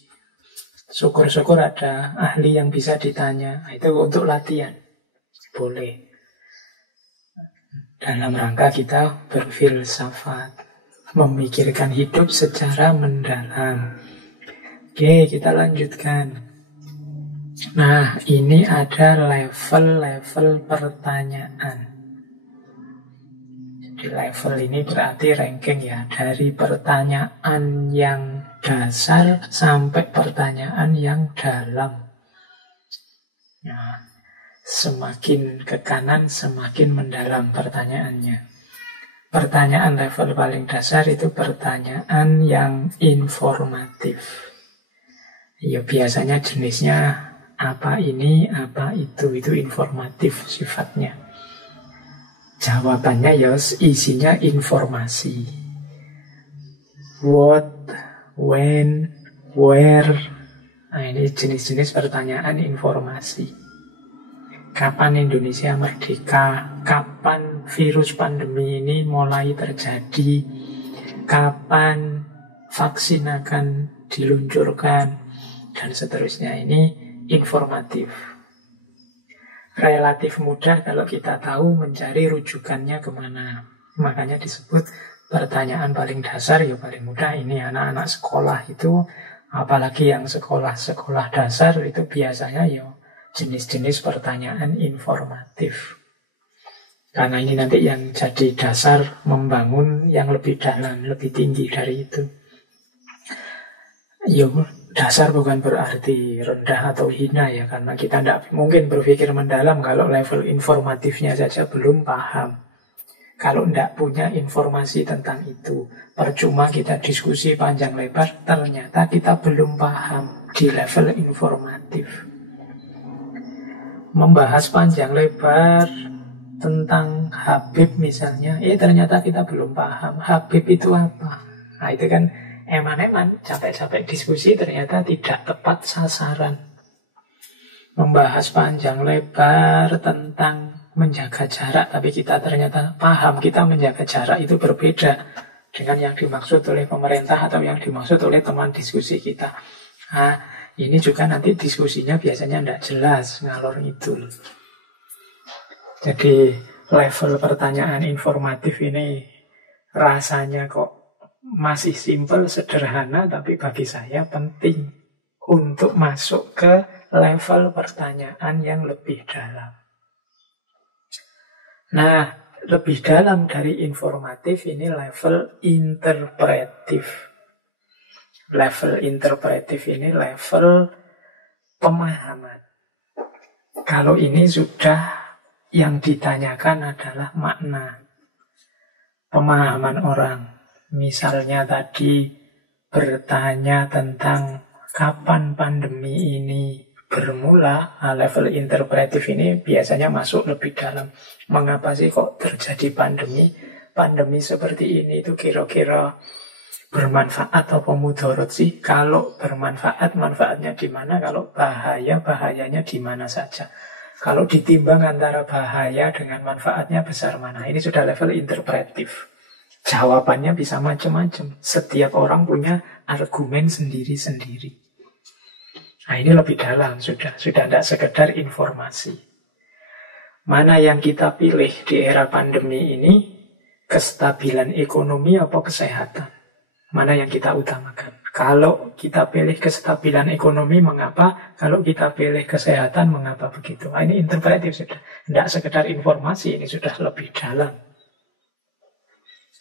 Syukur-syukur ada ahli yang bisa ditanya. Itu untuk latihan. Boleh. Dalam rangka kita berfilsafat, memikirkan hidup secara mendalam. Oke, kita lanjutkan. Nah, ini ada level-level pertanyaan. Jadi level ini berarti ranking ya, dari pertanyaan yang dasar sampai pertanyaan yang dalam. Nah, semakin ke kanan, semakin mendalam pertanyaannya. pertanyaan level paling dasar itu pertanyaan yang informatif. Ya biasanya jenisnya apa ini, apa itu informatif sifatnya. Jawabannya ya isinya informasi. What, when, where. Nah, ini jenis-jenis pertanyaan informasi. Kapan Indonesia merdeka? Kapan virus pandemi ini mulai terjadi? Kapan vaksin akan diluncurkan? Dan seterusnya. Ini informatif. Relatif mudah kalau kita tahu mencari rujukannya kemana. Makanya disebut pertanyaan paling dasar, ya paling mudah. Ini anak-anak sekolah itu, apalagi yang sekolah-sekolah dasar itu biasanya ya jenis-jenis pertanyaan informatif. Karena ini nanti yang jadi dasar membangun yang lebih dalam, lebih tinggi dari itu. Ya, dasar bukan berarti rendah atau hina ya, karena kita tidak mungkin berpikir mendalam kalau level informatifnya saja belum paham. Kalau tidak punya informasi tentang itu, percuma kita diskusi panjang lebar, ternyata kita belum paham di level informatif. Membahas panjang lebar tentang Habib misalnya, ternyata kita belum paham Habib itu apa. Nah itu kan eman-eman, capek-capek diskusi ternyata tidak tepat sasaran. Membahas panjang lebar tentang menjaga jarak, tapi kita ternyata paham kita menjaga jarak itu berbeda dengan yang dimaksud oleh pemerintah atau yang dimaksud oleh teman diskusi kita. Nah, ini juga nanti diskusinya biasanya tidak jelas, ngalor ngidul. Jadi level pertanyaan informatif ini rasanya kok masih simpel, sederhana, tapi bagi saya penting untuk masuk ke level pertanyaan yang lebih dalam. Nah, lebih dalam dari informatif ini level interpretif. Level interpretif ini level pemahaman. Kalau ini sudah yang ditanyakan adalah makna, pemahaman orang. Misalnya tadi bertanya tentang kapan pandemi ini bermula, level interpretif ini biasanya masuk lebih dalam. Mengapa sih kok terjadi pandemi? Pandemi seperti ini itu kira-kira bermanfaat atau mudarat sih? Kalau bermanfaat, manfaatnya di mana? Kalau bahaya, bahayanya di mana saja? Kalau ditimbang antara bahaya dengan manfaatnya besar mana? Ini sudah level interpretif. Jawabannya bisa macam-macam. Setiap orang punya argumen sendiri-sendiri. Nah ini lebih dalam, sudah tidak sekedar informasi. Mana yang kita pilih di era pandemi ini? Kestabilan ekonomi atau kesehatan? Mana yang kita utamakan? Kalau kita pilih kestabilan ekonomi, mengapa? Kalau kita pilih kesehatan, mengapa begitu? Nah, ini interpretif sudah. Tidak sekedar informasi, ini sudah lebih dalam.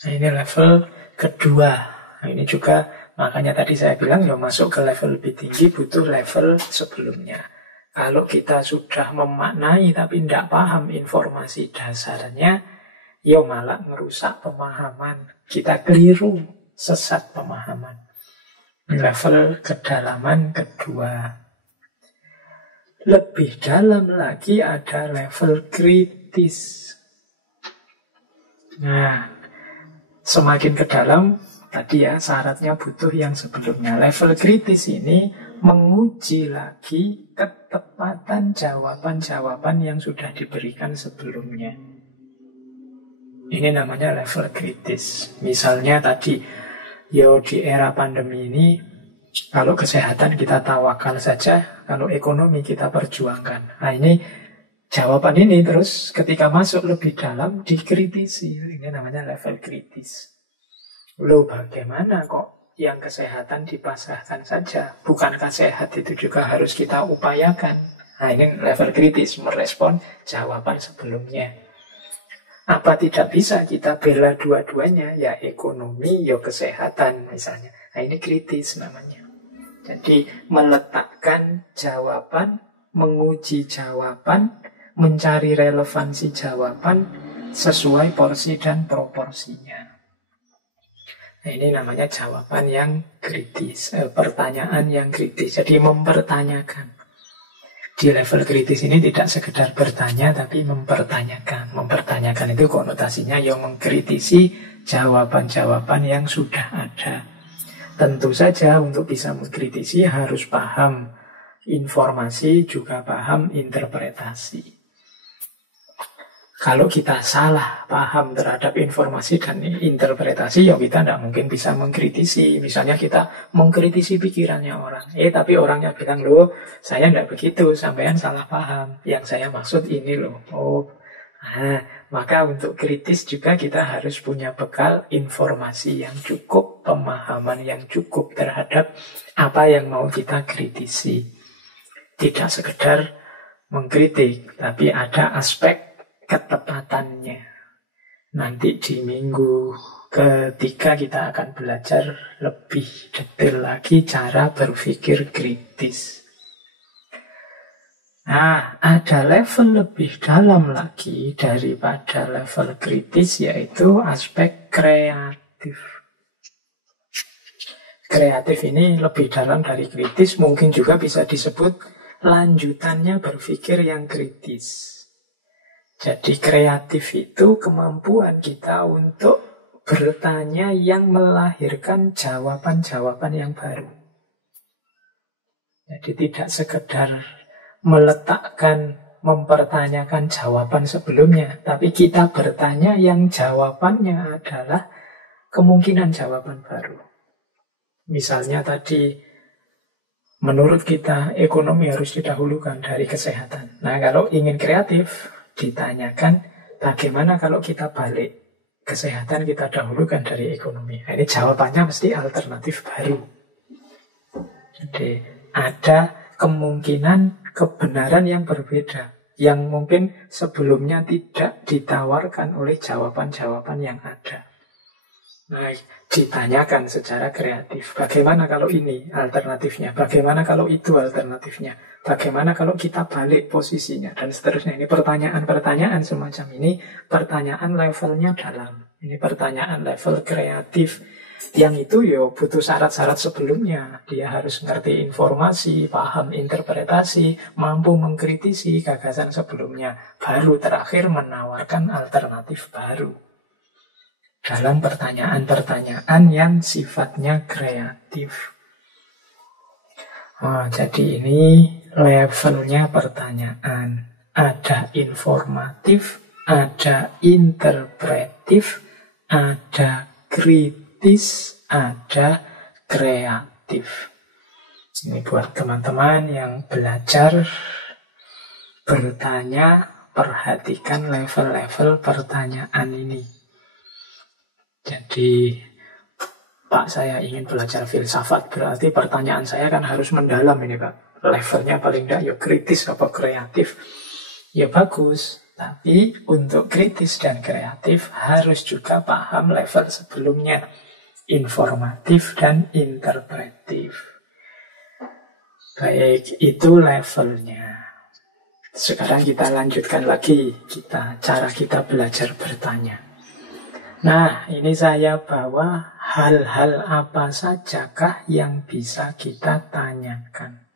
Nah, ini level kedua. Nah, ini juga makanya tadi saya bilang ya masuk ke level lebih tinggi butuh level sebelumnya. Kalau kita sudah memaknai tapi tidak paham informasi dasarnya, ya malah merusak pemahaman. Kita keliru, sesat pemahaman. Level kedalaman kedua. Lebih dalam lagi ada level kritis. Nah, semakin ke dalam, tadi ya syaratnya butuh yang sebelumnya. Level kritis ini menguji lagi ketepatan jawaban-jawaban yang sudah diberikan sebelumnya. Ini namanya level kritis. Misalnya tadi, di era pandemi ini, kalau kesehatan kita tawakal saja, kalau ekonomi kita perjuangkan. Nah ini jawaban ini terus ketika masuk lebih dalam dikritisi. Ini namanya level kritis. Loh bagaimana kok yang kesehatan dipasrahkan saja? Bukankah sehat itu juga harus kita upayakan? Nah ini level kritis, merespon jawaban sebelumnya. Apa tidak bisa kita bela dua-duanya? Ya ekonomi, ya kesehatan misalnya. Nah ini kritis namanya. Jadi meletakkan jawaban, menguji jawaban, mencari relevansi jawaban, sesuai porsi dan proporsinya. Nah, ini namanya jawaban yang kritis, pertanyaan yang kritis. Jadi mempertanyakan. Di level kritis ini tidak sekedar bertanya, tapi mempertanyakan. Mempertanyakan itu konotasinya yang mengkritisi jawaban-jawaban yang sudah ada. Tentu saja untuk bisa mengkritisi harus paham informasi, juga paham interpretasi. Kalau kita salah paham terhadap informasi dan interpretasi, ya kita tidak mungkin bisa mengkritisi. Misalnya kita mengkritisi pikirannya orang. Tapi orangnya bilang, loh, saya tidak begitu, sampean salah paham. Yang saya maksud ini loh. Maka untuk kritis juga kita harus punya bekal informasi yang cukup, pemahaman yang cukup terhadap apa yang mau kita kritisi. Tidak sekedar mengkritik, tapi ada aspek ketepatannya. Nanti di minggu ketiga kita akan belajar lebih detail lagi cara berpikir kritis. Nah, ada level lebih dalam lagi daripada level kritis, yaitu aspek kreatif. Kreatif ini lebih dalam dari kritis, mungkin juga bisa disebut lanjutannya berpikir yang kritis. Jadi kreatif itu kemampuan kita untuk bertanya yang melahirkan jawaban-jawaban yang baru. Jadi tidak sekedar meletakkan, mempertanyakan jawaban sebelumnya, tapi kita bertanya yang jawabannya adalah kemungkinan jawaban baru. Misalnya tadi, menurut kita ekonomi harus didahulukan dari kesehatan. Nah, kalau ingin kreatif, ditanyakan bagaimana kalau kita balik, kesehatan kita dahulukan dari ekonomi. Nah, ini jawabannya mesti alternatif baru. Jadi ada kemungkinan kebenaran yang berbeda, yang mungkin sebelumnya tidak ditawarkan oleh jawaban-jawaban yang ada. Nah, ditanyakan secara kreatif, bagaimana kalau ini alternatifnya, bagaimana kalau itu alternatifnya, bagaimana kalau kita balik posisinya, dan seterusnya. Ini pertanyaan-pertanyaan semacam ini, pertanyaan levelnya dalam. Ini pertanyaan level kreatif, yang itu butuh syarat-syarat sebelumnya. Dia harus ngerti informasi, paham interpretasi, mampu mengkritisi gagasan sebelumnya, baru terakhir menawarkan alternatif baru dalam pertanyaan-pertanyaan yang sifatnya kreatif. Jadi ini levelnya pertanyaan. Ada informatif, ada interpretif, ada kritis, ada kreatif. Ini buat teman-teman yang belajar bertanya, perhatikan level-level pertanyaan ini. Jadi, Pak, saya ingin belajar filsafat, berarti pertanyaan saya kan harus mendalam ini, Pak. Levelnya paling tidak ya kritis apa kreatif. Ya bagus, tapi untuk kritis dan kreatif harus juga paham level sebelumnya, informatif dan interpretif. Baik, itu levelnya. Sekarang kita lanjutkan lagi cara kita belajar bertanya. Nah, ini saya bawa hal-hal apa sajakah yang bisa kita tanyakan.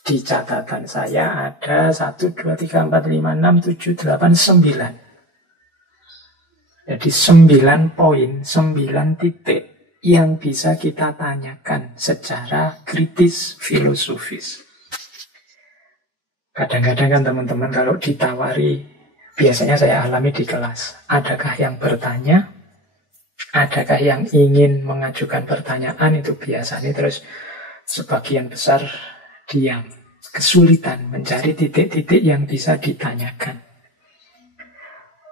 Di catatan saya ada 1, 2, 3, 4, 5, 6, 7, 8, 9. Jadi 9 poin, 9 titik yang bisa kita tanyakan secara kritis filosofis. Kadang-kadang kan teman-teman kalau ditawari, biasanya saya alami di kelas, adakah yang bertanya, adakah yang ingin mengajukan pertanyaan, itu biasanya terus sebagian besar diam, kesulitan mencari titik-titik yang bisa ditanyakan.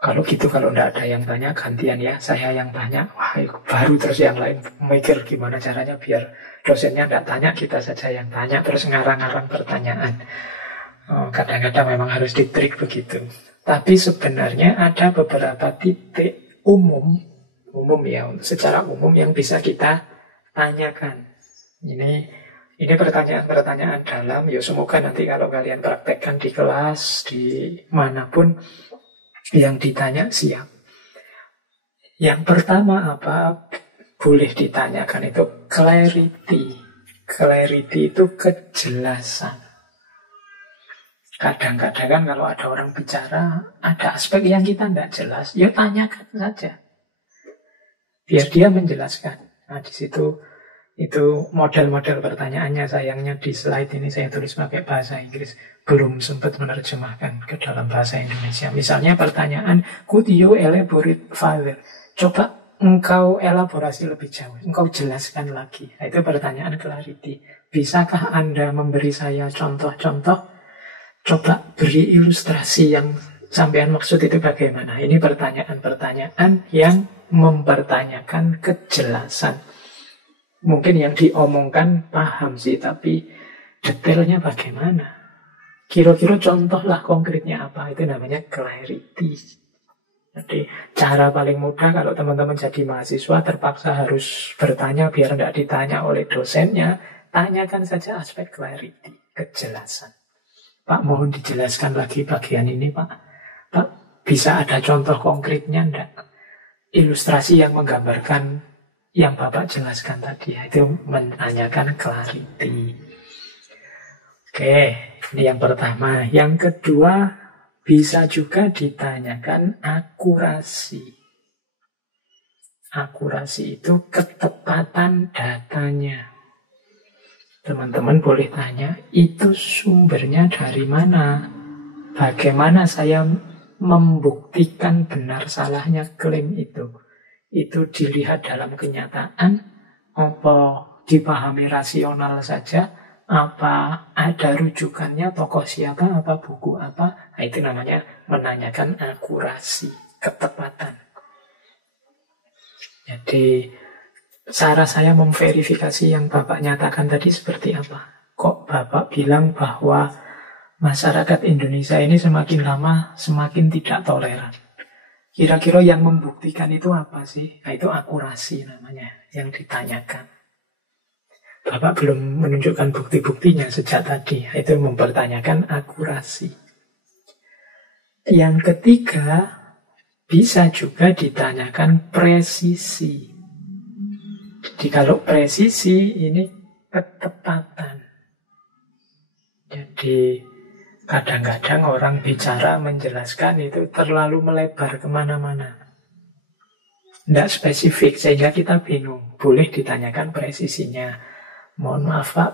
Kalau gitu, kalau tidak ada yang tanya, gantian ya, saya yang tanya. Wah, baru terus yang lain mikir gimana caranya biar dosennya tidak tanya, kita saja yang tanya, terus ngarang-ngarang pertanyaan. Kadang-kadang memang harus ditrik begitu. Tapi sebenarnya ada beberapa titik umum ya, secara umum yang bisa kita tanyakan. Ini pertanyaan-pertanyaan dalam. Ya semoga nanti kalau kalian praktekkan di kelas, di manapun, Yang ditanya siap. Yang pertama apa? Boleh ditanyakan itu clarity. Clarity itu kejelasan. Kadang-kadang kan kalau ada orang bicara, ada aspek yang kita tidak jelas, ya tanyakan saja. Biar dia menjelaskan. Nah, di situ itu model-model pertanyaannya. Sayangnya di slide ini saya tulis pakai bahasa Inggris. Belum sempat menerjemahkan ke dalam bahasa Indonesia. Misalnya pertanyaan, could you elaborate further? Coba engkau elaborasi lebih jauh. Engkau jelaskan lagi. Nah, itu pertanyaan clarity. Bisakah Anda memberi saya contoh-contoh? Coba beri ilustrasi yang sampean maksud itu bagaimana? Ini pertanyaan-pertanyaan yang mempertanyakan kejelasan. Mungkin yang diomongkan paham sih, tapi detailnya bagaimana? Kira-kira contohlah konkretnya apa? Itu namanya clarity. Jadi cara paling mudah kalau teman-teman jadi mahasiswa terpaksa harus bertanya biar tidak ditanya oleh dosennya, tanyakan saja aspek clarity, kejelasan. Pak, mohon dijelaskan lagi bagian ini, Pak. Pak, bisa ada contoh konkretnya enggak? Ilustrasi yang menggambarkan yang Bapak jelaskan tadi. Itu menanyakan clarity. Oke, ini yang pertama. Yang kedua, bisa juga ditanyakan akurasi. Akurasi itu ketepatan datanya. Teman-teman boleh tanya, itu sumbernya dari mana? Bagaimana saya membuktikan benar salahnya klaim itu? Itu dilihat dalam kenyataan, apa dipahami rasional saja, apa ada rujukannya, tokoh siapa, apa buku apa? Nah, itu namanya menanyakan akurasi, ketepatan. Jadi cara saya memverifikasi yang Bapak nyatakan tadi seperti apa? Kok Bapak bilang bahwa masyarakat Indonesia ini semakin lama semakin tidak toleran? Kira-kira yang membuktikan itu apa sih? Nah, itu akurasi namanya, yang ditanyakan. Bapak belum menunjukkan bukti-buktinya sejak tadi. Itu mempertanyakan akurasi. Yang ketiga, bisa juga ditanyakan presisi. Jadi kalau presisi ini ketepatan. Jadi kadang-kadang orang bicara menjelaskan itu terlalu melebar kemana-mana. Tidak spesifik sehingga kita bingung. Boleh ditanyakan presisinya. Mohon maaf Pak,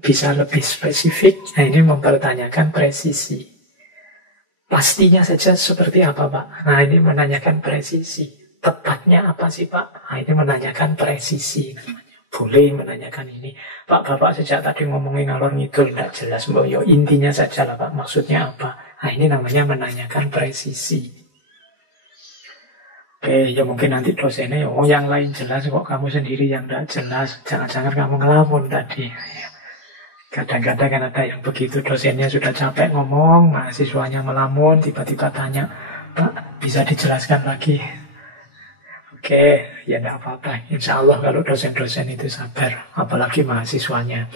bisa lebih spesifik? Nah ini mempertanyakan presisi. Pastinya saja seperti apa Pak? Nah ini menanyakan presisi. Tepatnya apa sih Pak? Nah, ini menanyakan presisi namanya. Boleh menanyakan ini. Pak, Bapak sejak tadi ngomongin ngalor ngidul, tidak jelas. Mbak, intinya saja lah Pak, maksudnya apa? Nah, ini namanya menanyakan presisi. Oke, ya mungkin nanti dosennya, oh yang lain jelas kok kamu sendiri yang tidak jelas. Jangan-jangan kamu ngelamun tadi. Kadang-kadang kan ada yang begitu, dosennya sudah capek ngomong, mahasiswanya melamun, tiba-tiba tanya, Pak, bisa dijelaskan lagi? Oke, ya tidak apa-apa. Insya Allah kalau dosen-dosen itu sabar, apalagi mahasiswanya.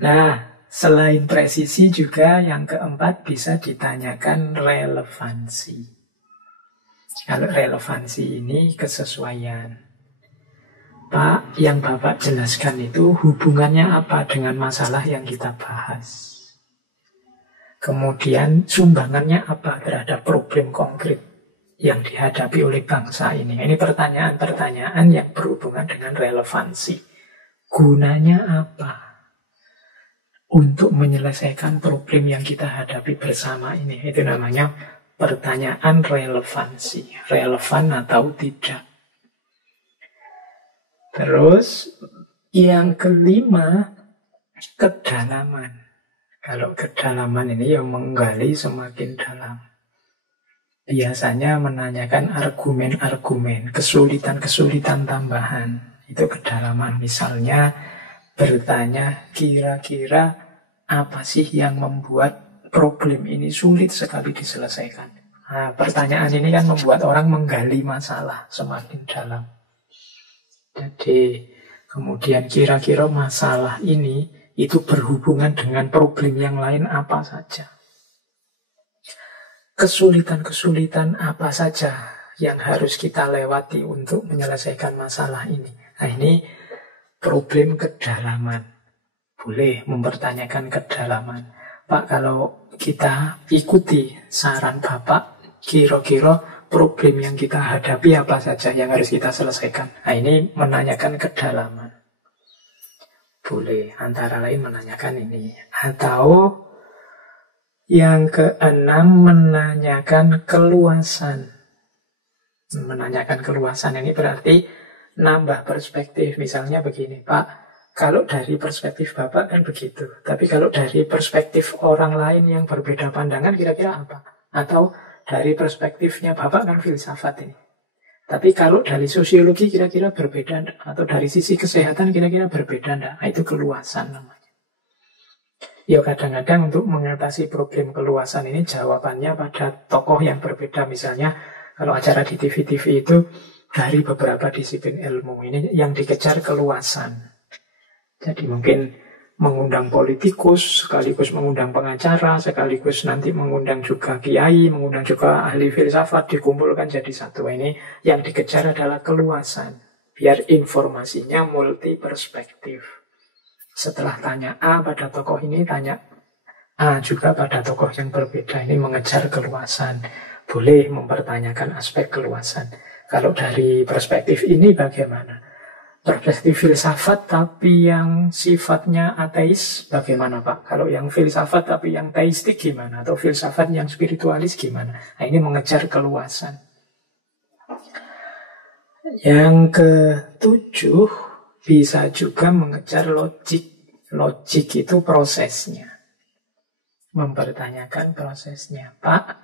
Nah, selain presisi juga yang keempat bisa ditanyakan relevansi. Kalau relevansi ini kesesuaian. Pak, yang Bapak jelaskan itu hubungannya apa dengan masalah yang kita bahas? Kemudian sumbangannya apa terhadap problem konkret yang dihadapi oleh bangsa ini? Ini pertanyaan-pertanyaan yang berhubungan dengan relevansi. Gunanya apa untuk menyelesaikan problem yang kita hadapi bersama ini? Itu namanya pertanyaan relevansi. Relevan atau tidak. Terus yang kelima, kedalaman. Kalau kedalaman ini yang menggali semakin dalam. Biasanya menanyakan argumen-argumen, kesulitan-kesulitan tambahan. Itu kedalaman. Misalnya bertanya kira-kira apa sih yang membuat problem ini sulit sekali diselesaikan. Nah, pertanyaan ini kan membuat orang menggali masalah semakin dalam. Jadi kemudian kira-kira masalah ini itu berhubungan dengan problem yang lain apa saja. kesulitan-kesulitan apa saja yang harus kita lewati untuk menyelesaikan masalah ini. Nah, ini problem kedalaman. Boleh mempertanyakan kedalaman. Pak, kalau kita ikuti saran Bapak, kira-kira problem yang kita hadapi apa saja yang harus kita selesaikan. Nah, ini menanyakan kedalaman. Boleh, antara lain menanyakan ini. Atau yang keenam, menanyakan keluasan. Menanyakan keluasan ini berarti nambah perspektif. Misalnya begini, Pak, kalau dari perspektif Bapak kan begitu. Tapi kalau dari perspektif orang lain yang berbeda pandangan, kira-kira apa? Atau dari perspektifnya Bapak kan filsafat ini. Tapi kalau dari sosiologi kira-kira berbeda. Atau dari sisi kesehatan kira-kira berbeda enggak? Nah, itu keluasan namanya. Ya kadang-kadang untuk mengatasi problem keluasan ini jawabannya pada tokoh yang berbeda. Misalnya kalau acara di TV-TV itu dari beberapa disiplin ilmu ini yang dikejar keluasan. Jadi mungkin mengundang politikus, sekaligus mengundang pengacara, sekaligus nanti mengundang juga kiai, mengundang juga ahli filsafat, dikumpulkan jadi satu. Ini yang dikejar adalah keluasan, biar informasinya multi perspektif. Setelah tanya A pada tokoh ini, tanya A juga pada tokoh yang berbeda. Ini mengejar keluasan. Boleh mempertanyakan aspek keluasan. Kalau dari perspektif ini bagaimana? Perspektif filsafat tapi yang sifatnya ateis bagaimana, Pak? Kalau yang filsafat tapi yang teistik gimana? Atau filsafat yang spiritualis gimana? Nah, ini mengejar keluasan. Yang ketujuh, bisa juga mengejar logik. Logik itu prosesnya. Mempertanyakan prosesnya. Pak,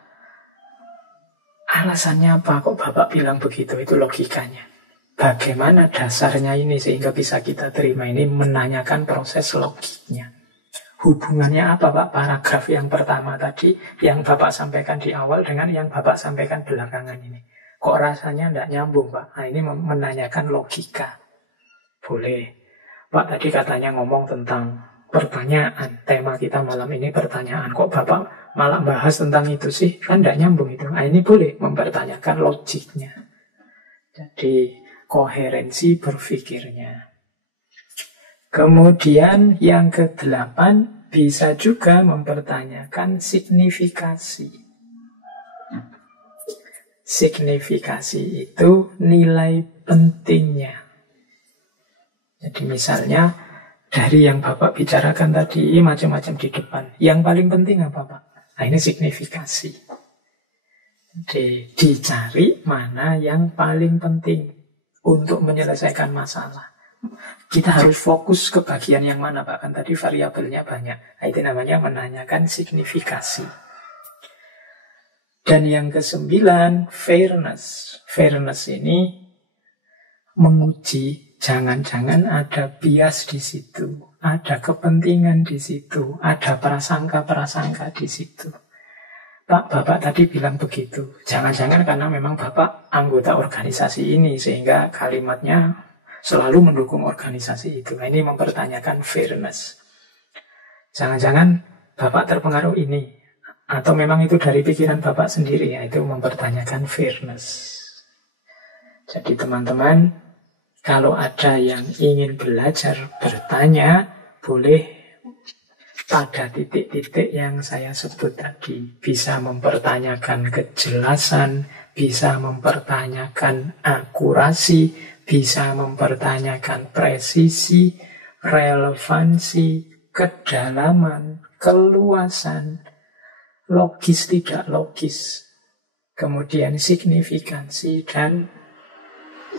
alasannya apa kok Bapak bilang begitu? Itu logikanya. Bagaimana dasarnya ini sehingga bisa kita terima? Ini menanyakan proses logiknya. Hubungannya apa, Pak? Paragraf yang pertama tadi yang Bapak sampaikan di awal dengan yang Bapak sampaikan belakangan ini. Kok rasanya tidak nyambung, Pak? Nah, ini menanyakan logika. Boleh. Pak tadi katanya ngomong tentang pertanyaan. Tema kita malam ini pertanyaan. Kok Bapak malah bahas tentang itu sih? Kan tidak nyambung itu. Nah, ini boleh mempertanyakan logiknya. Jadi koherensi berpikirnya. Kemudian yang kedelapan, bisa juga mempertanyakan signifikasi. Signifikasi itu nilai pentingnya. Jadi misalnya dari yang Bapak bicarakan tadi macam-macam di depan, yang paling penting apa, Pak? Nah, ini signifikasi. Jadi dicari mana yang paling penting untuk menyelesaikan masalah. Kita harus fokus ke bagian yang mana, Pak? Kan tadi variabelnya banyak. Nah, itu namanya menanyakan signifikasi. Dan yang kesembilan, fairness. Fairness ini menguji. Jangan-jangan ada bias di situ, ada kepentingan di situ, ada prasangka-prasangka di situ. Pak, Bapak tadi bilang begitu. Jangan-jangan karena memang Bapak anggota organisasi ini, sehingga kalimatnya selalu mendukung organisasi itu. Nah, ini mempertanyakan fairness. Jangan-jangan Bapak terpengaruh ini, atau memang itu dari pikiran Bapak sendiri, ya, itu mempertanyakan fairness. Jadi teman-teman, kalau ada yang ingin belajar bertanya, boleh pada titik-titik yang saya sebut tadi. Bisa mempertanyakan kejelasan, bisa mempertanyakan akurasi, bisa mempertanyakan presisi, relevansi, kedalaman, keluasan, logis tidak logis, kemudian signifikansi dan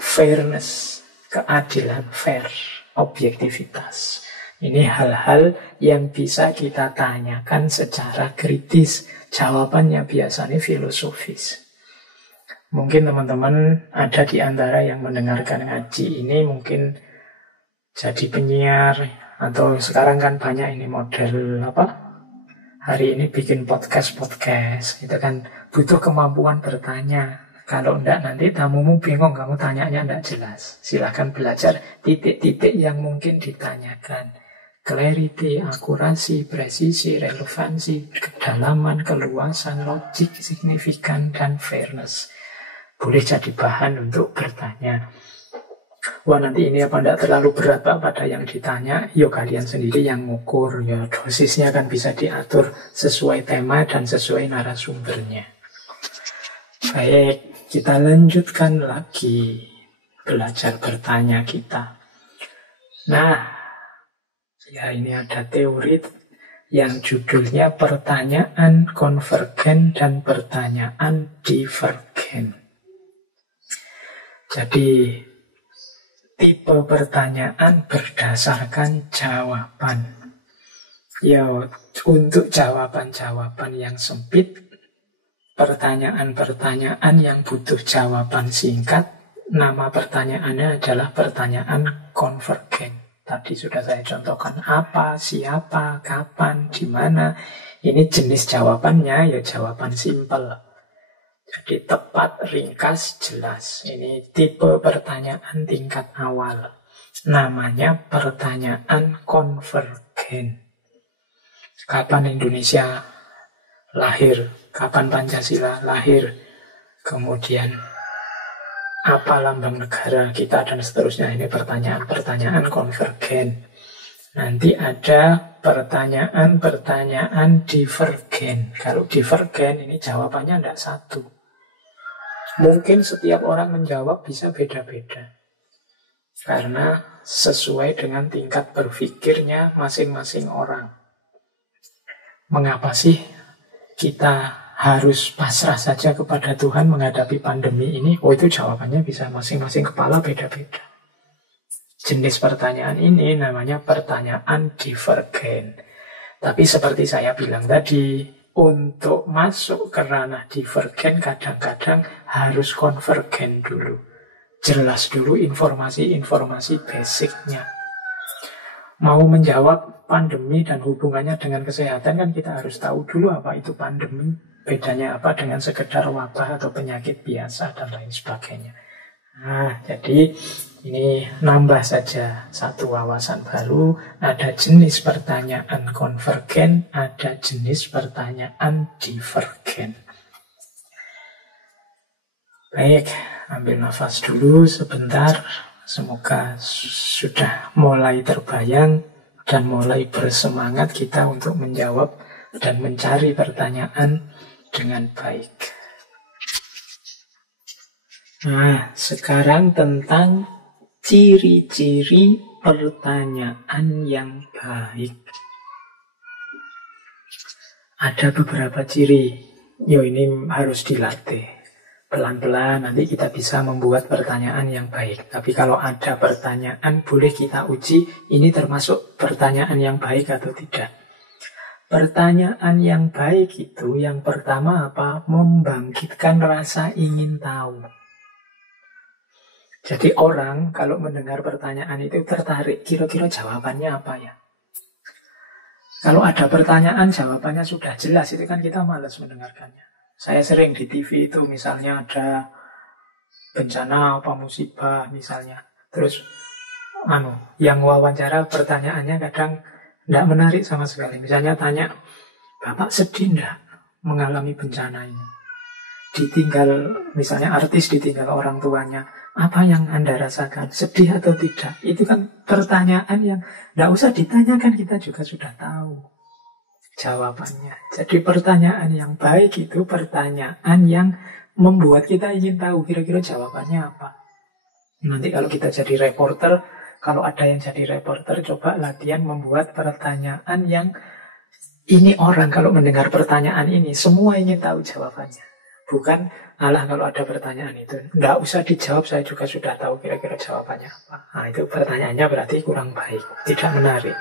fairness. Keadilan, fair, objektivitas. Ini hal-hal yang bisa kita tanyakan secara kritis. Jawabannya biasanya filosofis. Mungkin teman-teman ada di antara yang mendengarkan ngaji ini mungkin jadi penyiar, atau sekarang kan banyak ini model apa? Hari ini bikin podcast. Itu kan butuh kemampuan bertanya. Kalau enggak nanti tamumu bingung, kamu tanyanya enggak jelas. Silakan belajar titik-titik yang mungkin ditanyakan. Clarity, akurasi, presisi, relevansi, kedalaman, keluasan, logik, signifikan, dan fairness. Boleh jadi bahan untuk bertanya. Wah, nanti ini apa tidak terlalu berat Pak pada yang ditanya? Yo kalian sendiri yang ngukur. Ya dosisnya kan bisa diatur sesuai tema dan sesuai narasumbernya. Baik, kita lanjutkan lagi belajar bertanya kita. Nah, ya ini ada teori yang judulnya pertanyaan konvergen dan pertanyaan divergen. Jadi tipe pertanyaan berdasarkan jawaban. Ya, untuk jawaban-jawaban yang sempit, pertanyaan-pertanyaan yang butuh jawaban singkat, nama pertanyaannya adalah pertanyaan konvergen. Tadi sudah saya contohkan apa, siapa, kapan, di mana. Ini jenis jawabannya ya jawaban simpel. Jadi tepat, ringkas, jelas. Ini tipe pertanyaan tingkat awal. Namanya pertanyaan konvergen. Kapan Indonesia lahir? Kapan Pancasila lahir? Kemudian apa lambang negara kita dan seterusnya. Ini pertanyaan-pertanyaan konvergen. Nanti ada pertanyaan-pertanyaan divergen. Kalau divergen ini jawabannya tidak satu. Mungkin setiap orang menjawab bisa beda-beda. Karena sesuai dengan tingkat berpikirnya masing-masing orang. Mengapa sih kita harus pasrah saja kepada Tuhan menghadapi pandemi ini? Oh, itu jawabannya bisa masing-masing kepala beda-beda. Jenis pertanyaan ini namanya pertanyaan divergen. Tapi seperti saya bilang tadi, untuk masuk ke ranah divergen kadang-kadang harus konvergen dulu. Jelas dulu informasi-informasi basicnya. Mau menjawab pandemi dan hubungannya dengan kesehatan kan kita harus tahu dulu apa itu pandemi. Bedanya apa dengan sekedar wabah atau penyakit biasa dan lain sebagainya. Nah, jadi ini nambah saja satu wawasan baru. Ada jenis pertanyaan konvergen, ada jenis pertanyaan divergen. Baik, ambil nafas dulu sebentar. Semoga sudah mulai terbayang dan mulai bersemangat kita untuk menjawab dan mencari pertanyaan dengan baik. Nah, sekarang tentang ciri-ciri pertanyaan yang baik. Ada beberapa ciri. Yo, ini harus dilatih. Pelan-pelan nanti kita bisa membuat pertanyaan yang baik. Tapi kalau ada pertanyaan, boleh kita uji ini termasuk pertanyaan yang baik atau tidak. Pertanyaan yang baik itu yang pertama apa? Membangkitkan rasa ingin tahu. Jadi orang kalau mendengar pertanyaan itu tertarik, kira-kira jawabannya apa ya? Kalau ada pertanyaan, jawabannya sudah jelas, itu kan kita malas mendengarkannya. Saya sering di TV itu misalnya ada bencana apa musibah misalnya. Terus yang wawancara pertanyaannya kadang tidak menarik sama sekali. Misalnya tanya, Bapak sedih enggak mengalami bencana ini? Ditinggal, misalnya artis ditinggal orang tuanya. Apa yang Anda rasakan? Sedih atau tidak? Itu kan pertanyaan yang tidak usah ditanyakan, kita juga sudah tahu jawabannya. Jadi pertanyaan yang baik itu pertanyaan yang membuat kita ingin tahu kira-kira jawabannya apa. Nanti kalau kita jadi reporter, kalau ada yang jadi reporter, coba latihan membuat pertanyaan yang ini orang kalau mendengar pertanyaan ini, semua ingin tahu jawabannya. Bukan, alah kalau ada pertanyaan itu, nggak usah dijawab, saya juga sudah tahu kira-kira jawabannya apa. Nah, itu pertanyaannya berarti kurang baik, tidak menarik.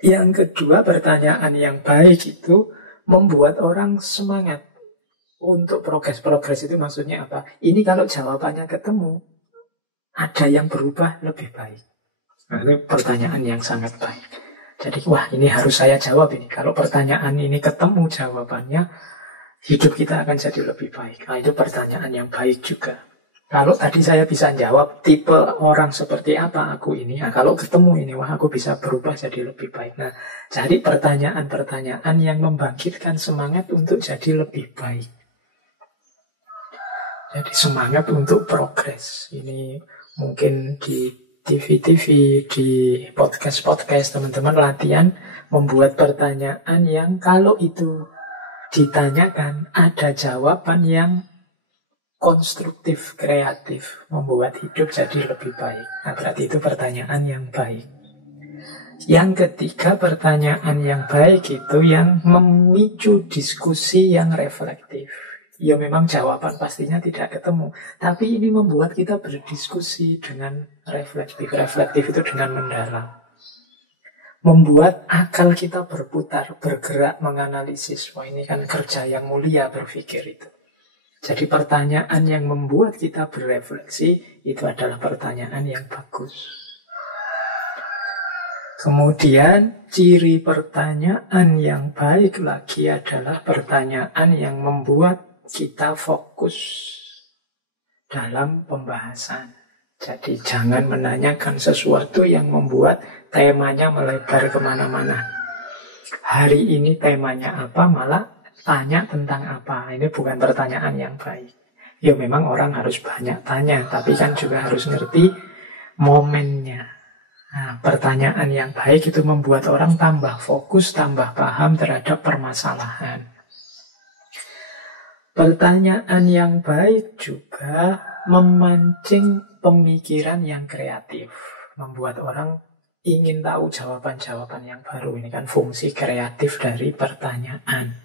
Yang kedua, pertanyaan yang baik itu membuat orang semangat untuk progres. Itu maksudnya apa? Ini kalau jawabannya ketemu, ada yang berubah lebih baik. Nah, itu pertanyaan yang sangat baik. Jadi, wah ini harus saya jawab ini. Kalau pertanyaan ini ketemu jawabannya, hidup kita akan jadi lebih baik. Nah, itu pertanyaan yang baik juga. Kalau tadi saya bisa jawab tipe orang seperti apa aku ini, nah kalau ketemu ini, wah aku bisa berubah jadi lebih baik. Nah, cari pertanyaan-pertanyaan yang membangkitkan semangat untuk jadi lebih baik. Jadi semangat untuk progres. Ini mungkin di TV-TV, di podcast-podcast, teman-teman latihan membuat pertanyaan yang kalau itu ditanyakan, ada jawaban yang konstruktif, kreatif, membuat hidup jadi lebih baik. Nah, berarti itu pertanyaan yang baik. Yang ketiga, pertanyaan yang baik itu yang memicu diskusi yang reflektif. Ya memang jawaban pastinya tidak ketemu, tapi ini membuat kita berdiskusi dengan reflektif. Reflektif itu dengan mendalam. Membuat akal kita berputar, bergerak, menganalisis. Wah, ini kan kerja yang mulia berpikir itu. Jadi pertanyaan yang membuat kita berefleksi itu adalah pertanyaan yang bagus. Kemudian ciri pertanyaan yang baik lagi adalah pertanyaan yang membuat kita fokus dalam pembahasan. Jadi jangan menanyakan sesuatu yang membuat temanya melebar kemana-mana. Hari ini temanya apa, malah tanya tentang apa. Ini bukan pertanyaan yang baik. Ya memang orang harus banyak tanya, tapi kan juga harus ngerti momennya. Nah, pertanyaan yang baik itu membuat orang tambah fokus, tambah paham terhadap permasalahan. Pertanyaan yang baik juga memancing pemikiran yang kreatif, membuat orang ingin tahu jawaban-jawaban yang baru. Ini kan fungsi kreatif dari pertanyaan.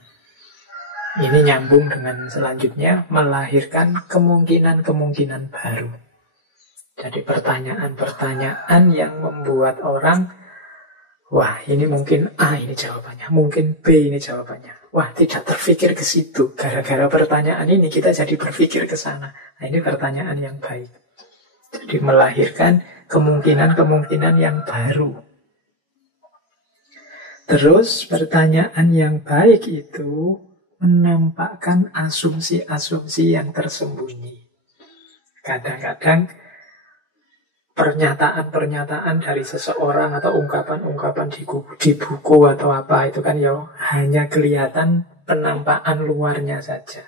Ini nyambung dengan selanjutnya, melahirkan kemungkinan-kemungkinan baru. Jadi pertanyaan-pertanyaan yang membuat orang, wah ini mungkin A ini jawabannya, mungkin B ini jawabannya. Wah tidak terpikir ke situ. Gara-gara pertanyaan ini kita jadi berpikir ke sana. Nah ini pertanyaan yang baik. Jadi melahirkan kemungkinan-kemungkinan yang baru. Terus pertanyaan yang baik itu menampakkan asumsi-asumsi yang tersembunyi. Kadang-kadang pernyataan-pernyataan dari seseorang atau ungkapan-ungkapan di buku atau apa itu kan ya hanya kelihatan penampakan luarnya saja.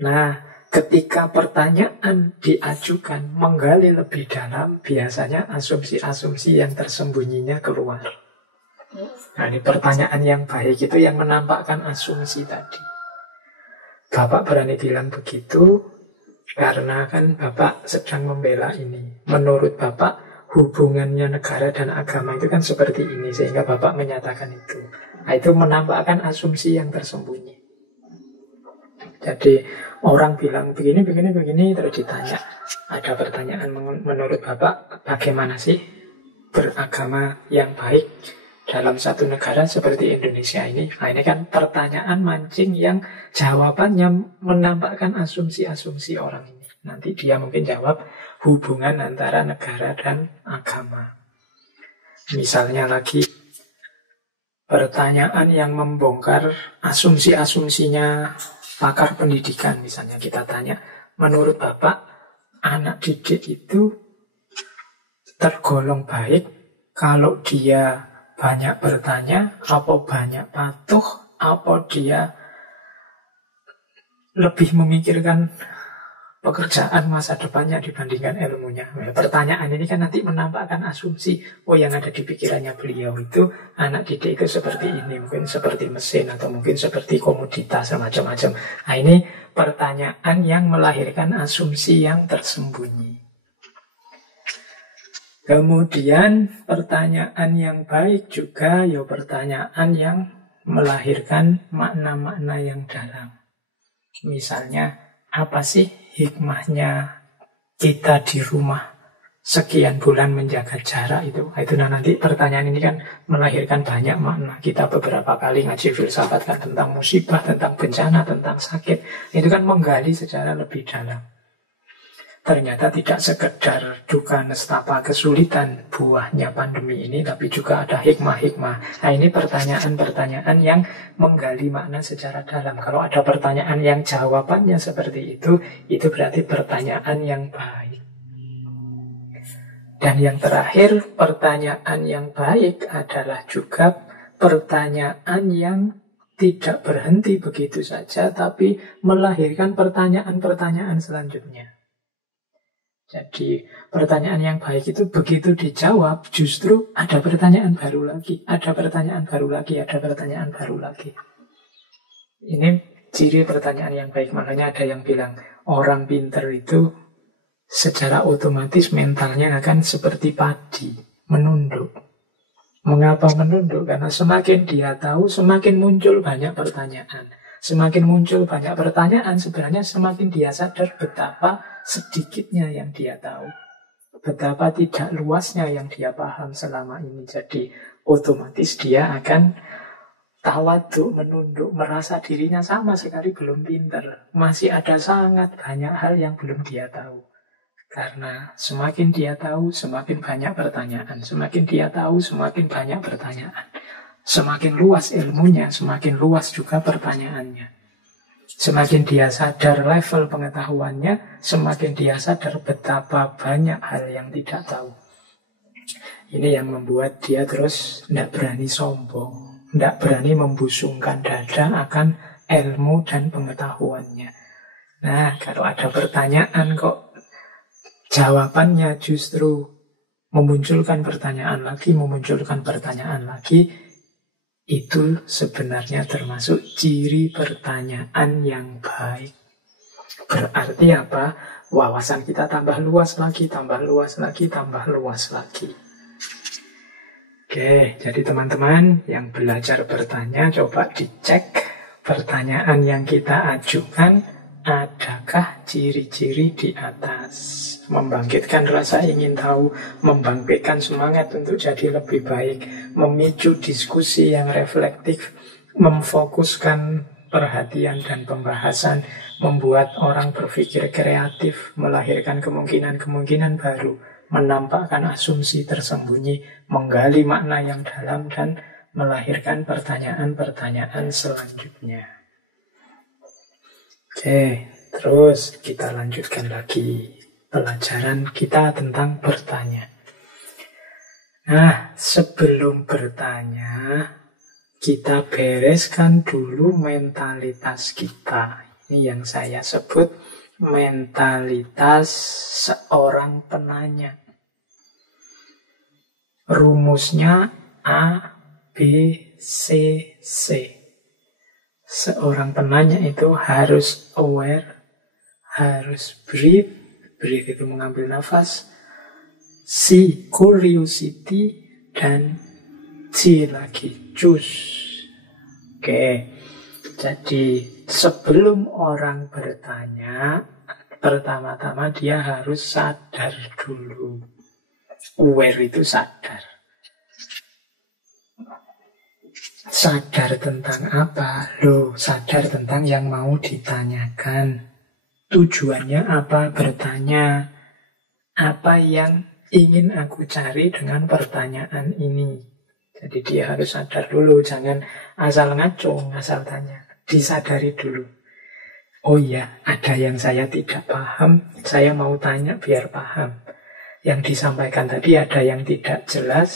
Nah, ketika pertanyaan diajukan menggali lebih dalam, biasanya asumsi-asumsi yang tersembunyinya keluar. Nah, ini pertanyaan yang baik itu yang menampakkan asumsi tadi. Bapak berani bilang begitu karena kan Bapak sedang membela ini. Menurut Bapak, hubungannya negara dan agama itu kan seperti ini, sehingga Bapak menyatakan itu. Nah, itu menampakkan asumsi yang tersembunyi. Jadi orang bilang begini, terus ditanya. Ada pertanyaan, menurut Bapak bagaimana sih beragama yang baik dalam satu negara seperti Indonesia ini? Nah ini kan pertanyaan mancing yang jawabannya menampakkan asumsi-asumsi orang ini. Nanti dia mungkin jawab hubungan antara negara dan agama. Misalnya lagi pertanyaan yang membongkar asumsi-asumsinya pakar pendidikan. Misalnya kita tanya, menurut Bapak anak didik itu tergolong baik kalau dia banyak bertanya, apa banyak patuh, apa dia lebih memikirkan pekerjaan masa depannya dibandingkan ilmunya. Nah, pertanyaan ini kan nanti menampakkan asumsi, oh yang ada di pikirannya beliau itu anak didik itu seperti ini, mungkin seperti mesin atau mungkin seperti komoditas macam-macam. Nah ini pertanyaan yang melahirkan asumsi yang tersembunyi. Kemudian pertanyaan yang baik juga ya pertanyaan yang melahirkan makna-makna yang dalam. Misalnya, apa sih hikmahnya kita di rumah sekian bulan menjaga jarak itu? Itu nanti pertanyaan ini kan melahirkan banyak makna. Kita beberapa kali ngaji filsafat kan tentang musibah, tentang bencana, tentang sakit. Itu kan menggali secara lebih dalam. ternyata tidak sekedar duka nestapa kesulitan buahnya pandemi ini, tapi juga ada hikmah-hikmah. Nah, ini pertanyaan-pertanyaan yang menggali makna secara dalam. Kalau ada pertanyaan yang jawabannya seperti itu berarti pertanyaan yang baik. Dan yang terakhir, pertanyaan yang baik adalah juga pertanyaan yang tidak berhenti begitu saja, tapi melahirkan pertanyaan-pertanyaan selanjutnya. Jadi pertanyaan yang baik itu begitu dijawab, justru ada pertanyaan baru lagi, ada pertanyaan baru lagi, ada pertanyaan baru lagi. Ini ciri pertanyaan yang baik. Makanya ada yang bilang orang pintar itu secara otomatis mentalnya akan seperti padi, menunduk. Mengapa menunduk? Karena semakin dia tahu, semakin muncul banyak pertanyaan. Semakin muncul banyak pertanyaan, sebenarnya semakin dia sadar betapa sedikitnya yang dia tahu. Betapa tidak luasnya yang dia paham selama ini. Jadi otomatis dia akan tawaduk, menunduk, merasa dirinya sama sekali belum pintar. Masih ada sangat banyak hal yang belum dia tahu. Karena semakin dia tahu, semakin banyak pertanyaan. Semakin dia tahu, semakin banyak pertanyaan. Semakin luas ilmunya, semakin luas juga pertanyaannya. Semakin dia sadar level pengetahuannya, semakin dia sadar betapa banyak hal yang tidak tahu. Ini yang membuat dia terus tidak berani sombong, tidak berani membusungkan dada akan ilmu dan pengetahuannya. Nah, kalau ada pertanyaan kok jawabannya justru memunculkan pertanyaan lagi, itu sebenarnya termasuk ciri pertanyaan yang baik. Berarti apa? Wawasan kita tambah luas lagi, tambah luas lagi, tambah luas lagi. Oke, jadi teman-teman yang belajar bertanya, coba dicek pertanyaan yang kita ajukan, adakah ciri-ciri di atas? Membangkitkan rasa ingin tahu, membangkitkan semangat untuk jadi lebih baik, memicu diskusi yang reflektif, memfokuskan perhatian dan pembahasan, membuat orang berpikir kreatif, melahirkan kemungkinan-kemungkinan baru, menampakkan asumsi tersembunyi, menggali makna yang dalam, dan melahirkan pertanyaan-pertanyaan selanjutnya. Oke, terus kita lanjutkan lagi pelajaran kita tentang bertanya. Nah, sebelum bertanya, kita bereskan dulu mentalitas kita. Ini yang saya sebut mentalitas seorang penanya. Rumusnya A, B, C, C. Seorang penanya itu harus aware, harus breathe itu mengambil nafas, C, curiosity, dan C lagi, choose. Oke, jadi sebelum orang bertanya, pertama-tama dia harus sadar dulu. Aware itu sadar. Sadar tentang apa? Loh, sadar tentang yang mau ditanyakan. Tujuannya apa bertanya? Apa yang ingin aku cari dengan pertanyaan ini? Jadi dia harus sadar dulu, jangan asal ngaco, asal tanya. Disadari dulu. Oh iya, ada yang saya tidak paham, saya mau tanya biar paham. Yang disampaikan tadi ada yang tidak jelas,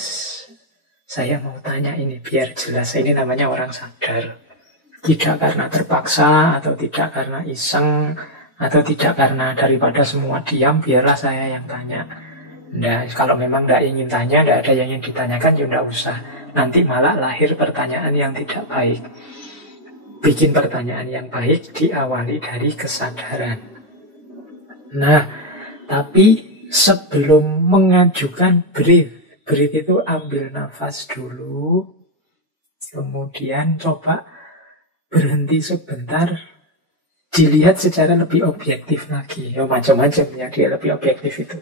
saya mau tanya ini biar jelas. Ini namanya orang sadar. Tidak karena terpaksa, atau tidak karena iseng, atau tidak karena daripada semua diam, biarlah saya yang tanya. Nah, kalau memang tidak ingin tanya, tidak ada yang ingin ditanyakan, ya tidak usah. Nanti malah lahir pertanyaan yang tidak baik. Bikin pertanyaan yang baik diawali dari kesadaran. Nah, tapi sebelum mengajukan breathe itu ambil nafas dulu, kemudian coba berhenti sebentar, dilihat secara lebih objektif lagi. Ya macam-macam ya dia lebih objektif itu.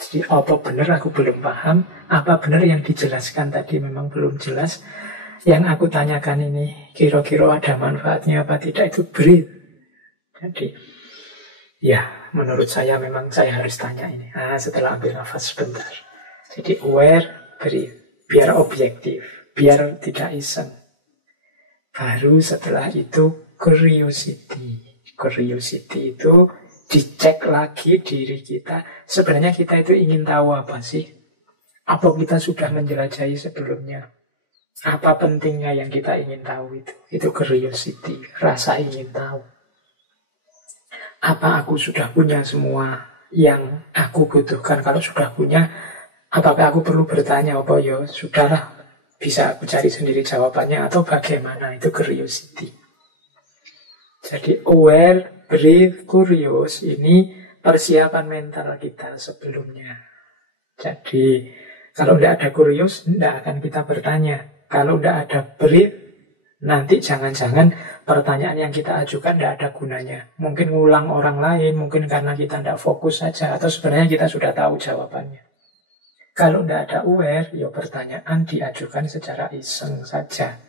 Jadi apa benar aku belum paham, apa benar yang dijelaskan tadi memang belum jelas, yang aku tanyakan ini kira-kira ada manfaatnya apa tidak, itu breathe. Jadi ya menurut saya memang saya harus tanya ini. Setelah ambil nafas sebentar. Jadi aware, breathe. Biar objektif, biar tidak iseng. Baru setelah itu curiosity. Curiosity itu dicek lagi diri kita. Sebenarnya kita itu ingin tahu apa sih? Apa kita sudah menjelajahi sebelumnya? Apa pentingnya yang kita ingin tahu itu? Itu curiosity, rasa ingin tahu. Apa aku sudah punya semua yang aku butuhkan? Kalau sudah punya, apakah aku perlu bertanya? Apa ya sudahlah, bisa aku cari sendiri jawabannya atau bagaimana? Itu curiosity. Jadi aware, breathe, curious ini persiapan mental kita sebelumnya. Jadi kalau tidak ada curious, tidak akan kita bertanya. Kalau tidak ada breathe, nanti jangan-jangan pertanyaan yang kita ajukan tidak ada gunanya. Mungkin ngulang orang lain, mungkin karena kita tidak fokus saja, atau sebenarnya kita sudah tahu jawabannya. Kalau tidak ada aware, ya pertanyaan diajukan secara iseng saja.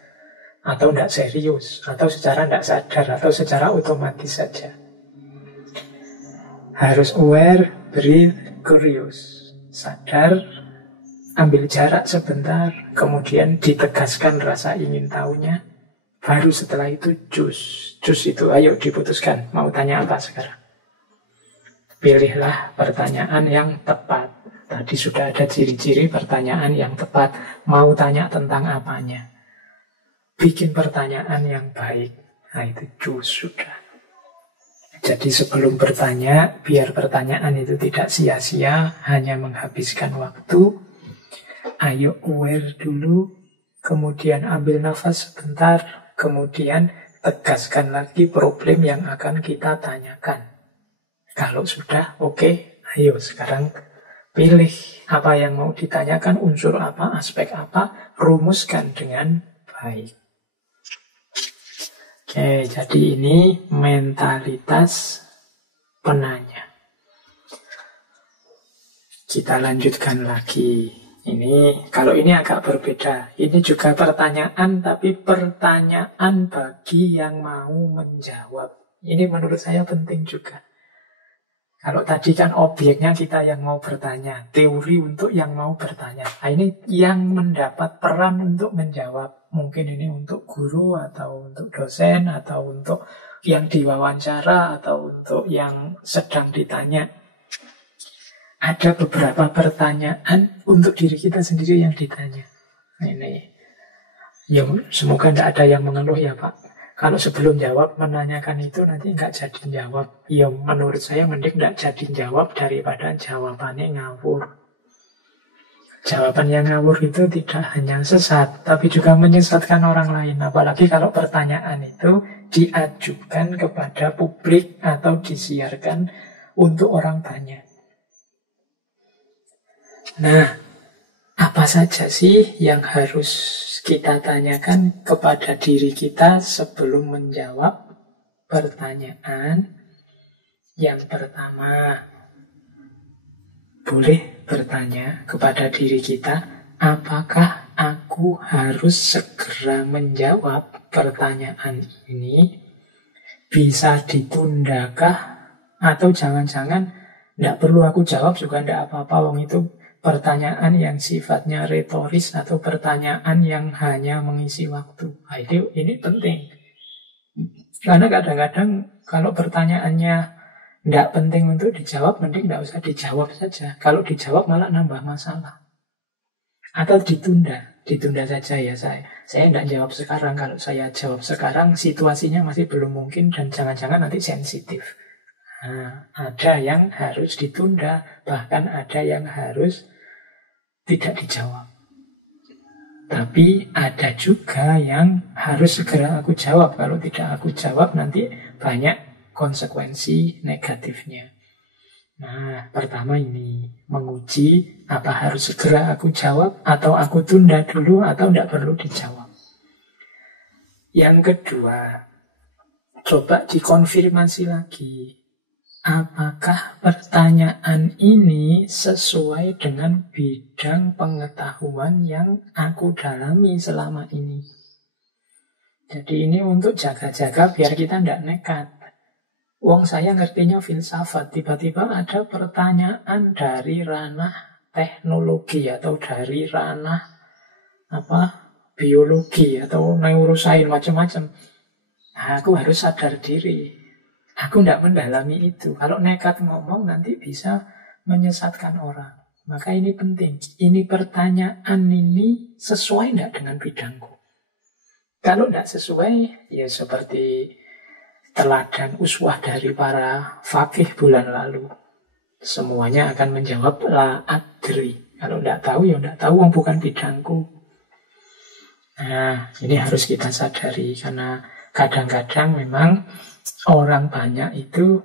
Atau tidak serius, atau secara tidak sadar, atau secara otomatis saja. Harus aware, breathe, curious. Sadar, ambil jarak sebentar, kemudian ditegaskan rasa ingin tahunya. Baru setelah itu choose. Choose itu, ayo diputuskan. Mau tanya apa sekarang? Pilihlah pertanyaan yang tepat. Tadi sudah ada ciri-ciri pertanyaan yang tepat. Mau tanya tentang apanya? Bikin pertanyaan yang baik. Nah itu choose sudah. Jadi sebelum bertanya, biar pertanyaan itu tidak sia-sia, hanya menghabiskan waktu, ayo aware dulu, kemudian ambil nafas sebentar, kemudian tegaskan lagi problem yang akan kita tanyakan. Kalau sudah oke, ayo sekarang pilih apa yang mau ditanyakan, unsur apa, aspek apa, rumuskan dengan baik. Oke, jadi ini mentalitas penanya. Kita lanjutkan lagi. Kalau ini agak berbeda. Ini juga pertanyaan, tapi pertanyaan bagi yang mau menjawab. Ini menurut saya penting juga. Kalau tadi kan objeknya kita yang mau bertanya, teori untuk yang mau bertanya. Nah, ini yang mendapat peran untuk menjawab. Mungkin ini untuk guru, atau untuk dosen, atau untuk yang diwawancara, atau untuk yang sedang ditanya. Ada beberapa pertanyaan untuk diri kita sendiri yang ditanya. Ini, ya semoga tidak ada yang mengeluh ya Pak. Kalau sebelum jawab menanyakan itu nanti nggak jadi jawab. Ya menurut saya mending nggak jadi jawab daripada jawabannya ngawur. Jawaban yang ngawur itu tidak hanya sesat, tapi juga menyesatkan orang lain. Apalagi kalau pertanyaan itu diajukan kepada publik atau disiarkan untuk orang banyak. Nah, apa saja sih yang harus kita tanyakan kepada diri kita sebelum menjawab pertanyaan? Yang pertama, boleh bertanya kepada diri kita, apakah aku harus segera menjawab pertanyaan ini? Bisa ditundakah? Atau jangan-jangan tidak perlu aku jawab juga tidak apa-apa, wong itu pertanyaan yang sifatnya retoris atau pertanyaan yang hanya mengisi waktu. Nah, ini penting. Karena kadang-kadang kalau pertanyaannya tidak penting untuk dijawab, mending tidak usah dijawab saja. Kalau dijawab malah nambah masalah. Atau ditunda. Ditunda saja ya saya. Saya tidak jawab sekarang. Kalau saya jawab sekarang, situasinya masih belum mungkin dan jangan-jangan nanti sensitif. Nah, ada yang harus ditunda, bahkan ada yang harus tidak dijawab. Tapi ada juga yang harus segera aku jawab. Kalau tidak aku jawab nanti banyak konsekuensi negatifnya. Nah, pertama ini menguji apa harus segera aku jawab atau aku tunda dulu atau tidak perlu dijawab. Yang kedua, coba dikonfirmasi lagi. Apakah pertanyaan ini sesuai dengan bidang pengetahuan yang aku dalami selama ini? Jadi ini untuk jaga-jaga biar kita tidak nekat. Wong saya ngertinya filsafat, tiba-tiba ada pertanyaan dari ranah teknologi atau dari ranah biologi atau neurosains macam-macam. Nah, aku harus sadar diri. Aku tidak mendalami itu. Kalau nekat ngomong nanti bisa menyesatkan orang. Maka ini penting. Ini pertanyaan ini sesuai tidak dengan bidangku. Kalau tidak sesuai, ya seperti teladan uswah dari para fakih bulan lalu. Semuanya akan menjawab la adri. Kalau tidak tahu, ya tidak tahu, bukan bidangku. Nah, ini harus kita sadari. Karena kadang-kadang memang orang banyak itu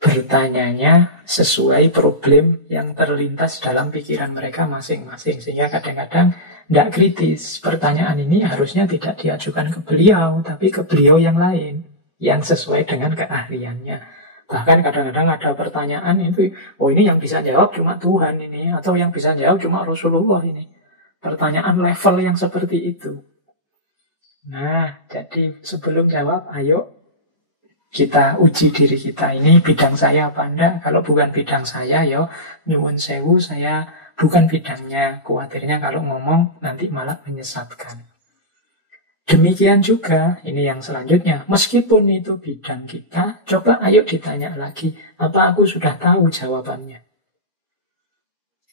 bertanyanya sesuai problem yang terlintas dalam pikiran mereka masing-masing. Sehingga kadang-kadang tidak kritis. Pertanyaan ini harusnya tidak diajukan ke beliau, tapi ke beliau yang lain, yang sesuai dengan keahliannya. Bahkan kadang-kadang ada pertanyaan itu, oh ini yang bisa jawab cuma Tuhan ini, atau yang bisa jawab cuma Rasulullah ini. Pertanyaan level yang seperti itu. Nah, jadi sebelum jawab, ayo kita uji diri kita. Ini bidang saya apa enggak? Kalau bukan bidang saya, ya nyuwun sewu, saya bukan bidangnya. Khawatirnya kalau ngomong nanti malah menyesatkan. Demikian juga, ini yang selanjutnya. Meskipun itu bidang kita, coba ayo ditanya lagi. Apa aku sudah tahu jawabannya?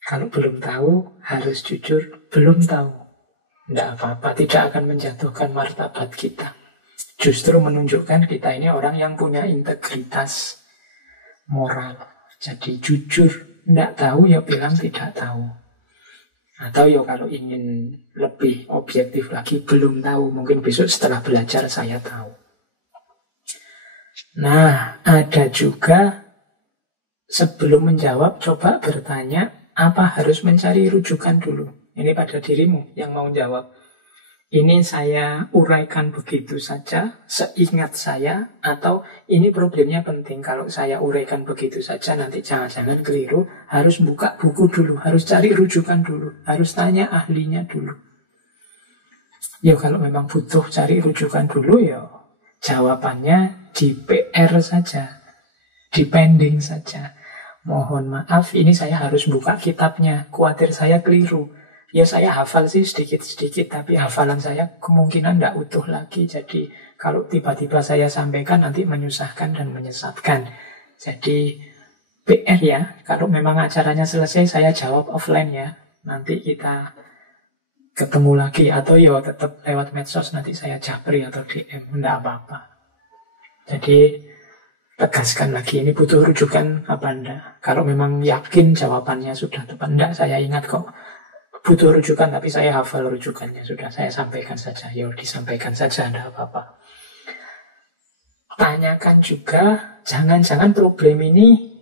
Kalau belum tahu, harus jujur, belum tahu. Tidak apa-apa, tidak akan menjatuhkan martabat kita. Justru menunjukkan kita ini orang yang punya integritas moral. Jadi jujur, tidak tahu ya bilang tidak tahu. Atau ya kalau ingin lebih objektif lagi, belum tahu. Mungkin besok setelah belajar saya tahu. Nah, ada juga sebelum menjawab, coba bertanya, apa harus mencari rujukan dulu? Ini pada dirimu yang mau jawab. Ini saya uraikan begitu saja, seingat saya, atau ini problemnya penting. Kalau saya uraikan begitu saja, nanti jangan-jangan keliru. Harus buka buku dulu, harus cari rujukan dulu, harus tanya ahlinya dulu. Ya kalau memang butuh cari rujukan dulu, ya jawabannya di PR saja, di pending saja. Mohon maaf, ini saya harus buka kitabnya, khawatir saya keliru. Ya saya hafal sih sedikit-sedikit, tapi hafalan saya kemungkinan tidak utuh lagi. Jadi kalau tiba-tiba saya sampaikan nanti menyusahkan dan menyesatkan. Jadi PR ya, kalau memang acaranya selesai saya jawab offline ya. Nanti kita ketemu lagi, atau ya tetap lewat medsos nanti saya japri atau DM, tidak apa-apa. Jadi tegaskan lagi, ini butuh rujukan apa enggak. Kalau memang yakin jawabannya sudah tepat, enggak, saya ingat kok butuh rujukan, tapi saya hafal rujukannya, sudah saya sampaikan saja. Ya disampaikan saja, tidak apa-apa. Tanyakan juga, jangan-jangan problem ini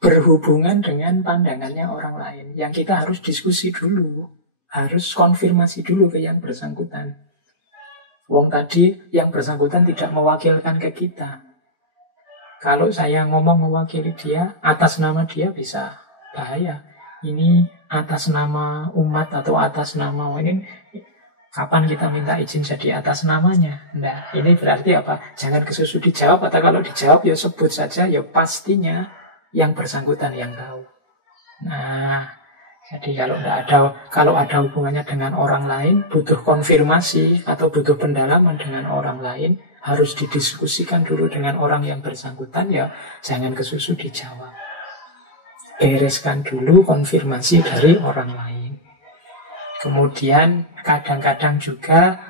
berhubungan dengan pandangannya orang lain. Yang kita harus diskusi dulu, harus konfirmasi dulu ke yang bersangkutan. Wong tadi yang bersangkutan tidak mewakilkan ke kita. Kalau saya ngomong mewakili dia, atas nama dia bisa bahaya. Ini atas nama umat atau atas nama ini, kapan kita minta izin jadi atas namanya? Nah, ini berarti apa? Jangan kesusu dijawab, atau kalau dijawab ya sebut saja, ya pastinya yang bersangkutan yang tahu. Nah, jadi kalau ada hubungannya dengan orang lain, butuh konfirmasi atau butuh pendalaman dengan orang lain, harus didiskusikan dulu dengan orang yang bersangkutan, ya jangan kesusu dijawab. Bereskan dulu konfirmasi dari orang lain. Kemudian kadang-kadang juga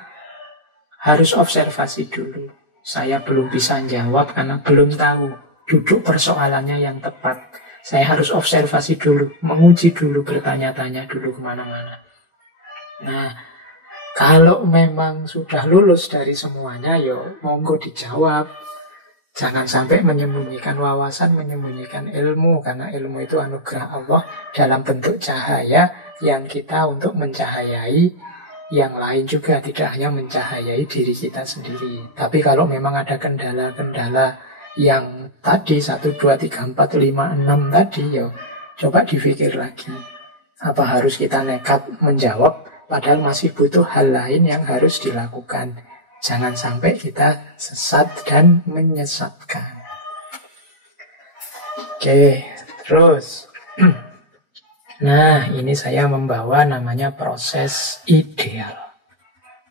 harus observasi dulu. Saya belum bisa jawab karena belum tahu duduk persoalannya yang tepat. Saya harus observasi dulu, menguji dulu, bertanya-tanya dulu kemana-mana. Nah, kalau memang sudah lulus dari semuanya, ya monggo dijawab. Jangan sampai menyembunyikan wawasan, menyembunyikan ilmu, karena ilmu itu anugerah Allah dalam bentuk cahaya yang kita untuk mencahayai yang lain juga, tidak hanya mencahayai diri kita sendiri. Tapi kalau memang ada kendala-kendala yang tadi 1, 2, 3, 4, 5, 6 tadi, ya coba dipikir lagi. Apa harus kita nekat menjawab, padahal masih butuh hal lain yang harus dilakukan. Jangan sampai kita sesat dan menyesatkan. Oke, terus. Nah, ini saya membawa namanya proses ideal.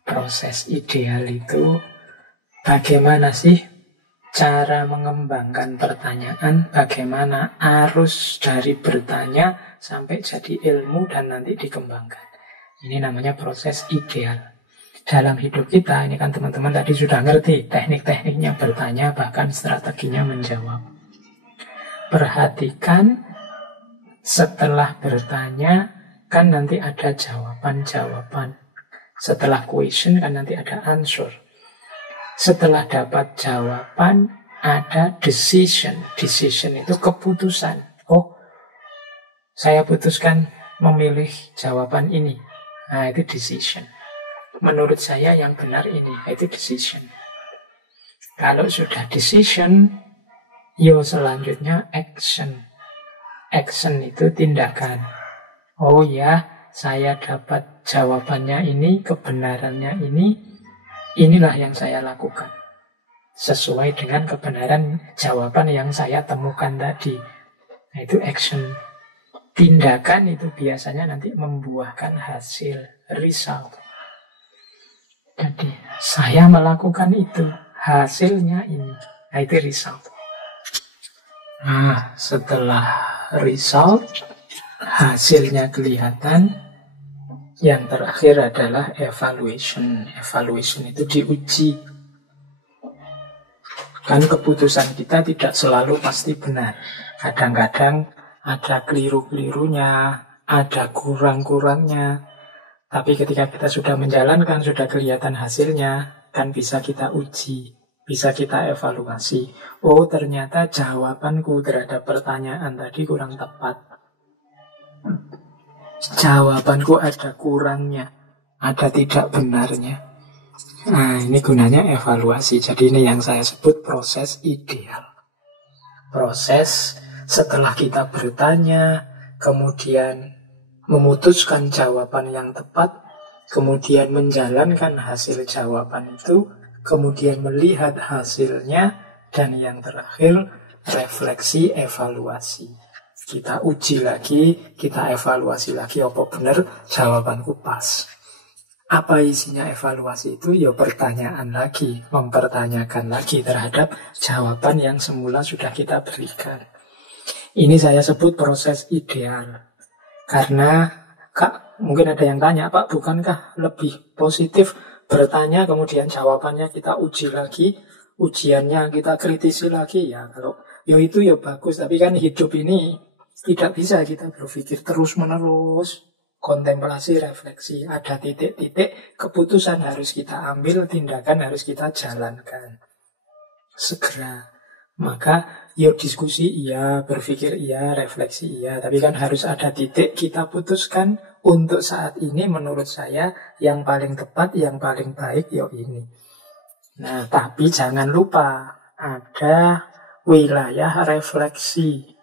Proses ideal itu bagaimana sih cara mengembangkan pertanyaan, bagaimana arus dari bertanya sampai jadi ilmu dan nanti dikembangkan. Ini namanya proses ideal. Dalam hidup kita, ini kan teman-teman tadi sudah ngerti teknik-tekniknya bertanya, bahkan strateginya menjawab. Perhatikan setelah bertanya, kan nanti ada jawaban-jawaban. Setelah question, kan nanti ada answer. Setelah dapat jawaban, ada decision. Decision itu keputusan. Oh, saya putuskan memilih jawaban ini. Nah, itu decision. Menurut saya yang benar ini, itu decision. Kalau sudah decision, selanjutnya action. Action itu tindakan. Oh ya, saya dapat jawabannya ini, kebenarannya ini, inilah yang saya lakukan. Sesuai dengan kebenaran jawaban yang saya temukan tadi. Nah, itu action. Tindakan itu biasanya nanti membuahkan hasil, result. Jadi, saya melakukan itu, hasilnya ini. Nah, itu result. Nah, setelah result, hasilnya kelihatan, yang terakhir adalah evaluation. Evaluation itu diuji. Kan keputusan kita tidak selalu pasti benar. Kadang-kadang ada keliru-kelirunya, ada kurang-kurangnya. Tapi ketika kita sudah menjalankan, sudah kelihatan hasilnya, kan bisa kita uji. Bisa kita evaluasi. Oh, ternyata jawabanku terhadap pertanyaan tadi kurang tepat. Jawabanku ada kurangnya, ada tidak benarnya. Nah, ini gunanya evaluasi. Jadi ini yang saya sebut proses ideal. Proses setelah kita bertanya, kemudian memutuskan jawaban yang tepat, kemudian menjalankan hasil jawaban itu, kemudian melihat hasilnya, dan yang terakhir refleksi evaluasi. Kita uji lagi, kita evaluasi lagi, apa benar jawabanku pas. Apa isinya evaluasi itu? Ya pertanyaan lagi, mempertanyakan lagi terhadap jawaban yang semula sudah kita berikan. Ini saya sebut proses ideal. Karena Kak, mungkin ada yang tanya, Pak, bukankah lebih positif bertanya, kemudian jawabannya kita uji lagi, ujiannya kita kritisi lagi? Ya, kalau itu ya bagus, tapi kan hidup ini tidak bisa kita berpikir terus-menerus, kontemplasi, refleksi. Ada titik-titik, keputusan harus kita ambil, tindakan harus kita jalankan segera. Maka diskusi iya, berpikir iya, refleksi iya, tapi kan harus ada titik kita putuskan untuk saat ini menurut saya yang paling tepat, yang paling baik ini. Nah, tapi jangan lupa ada wilayah refleksi.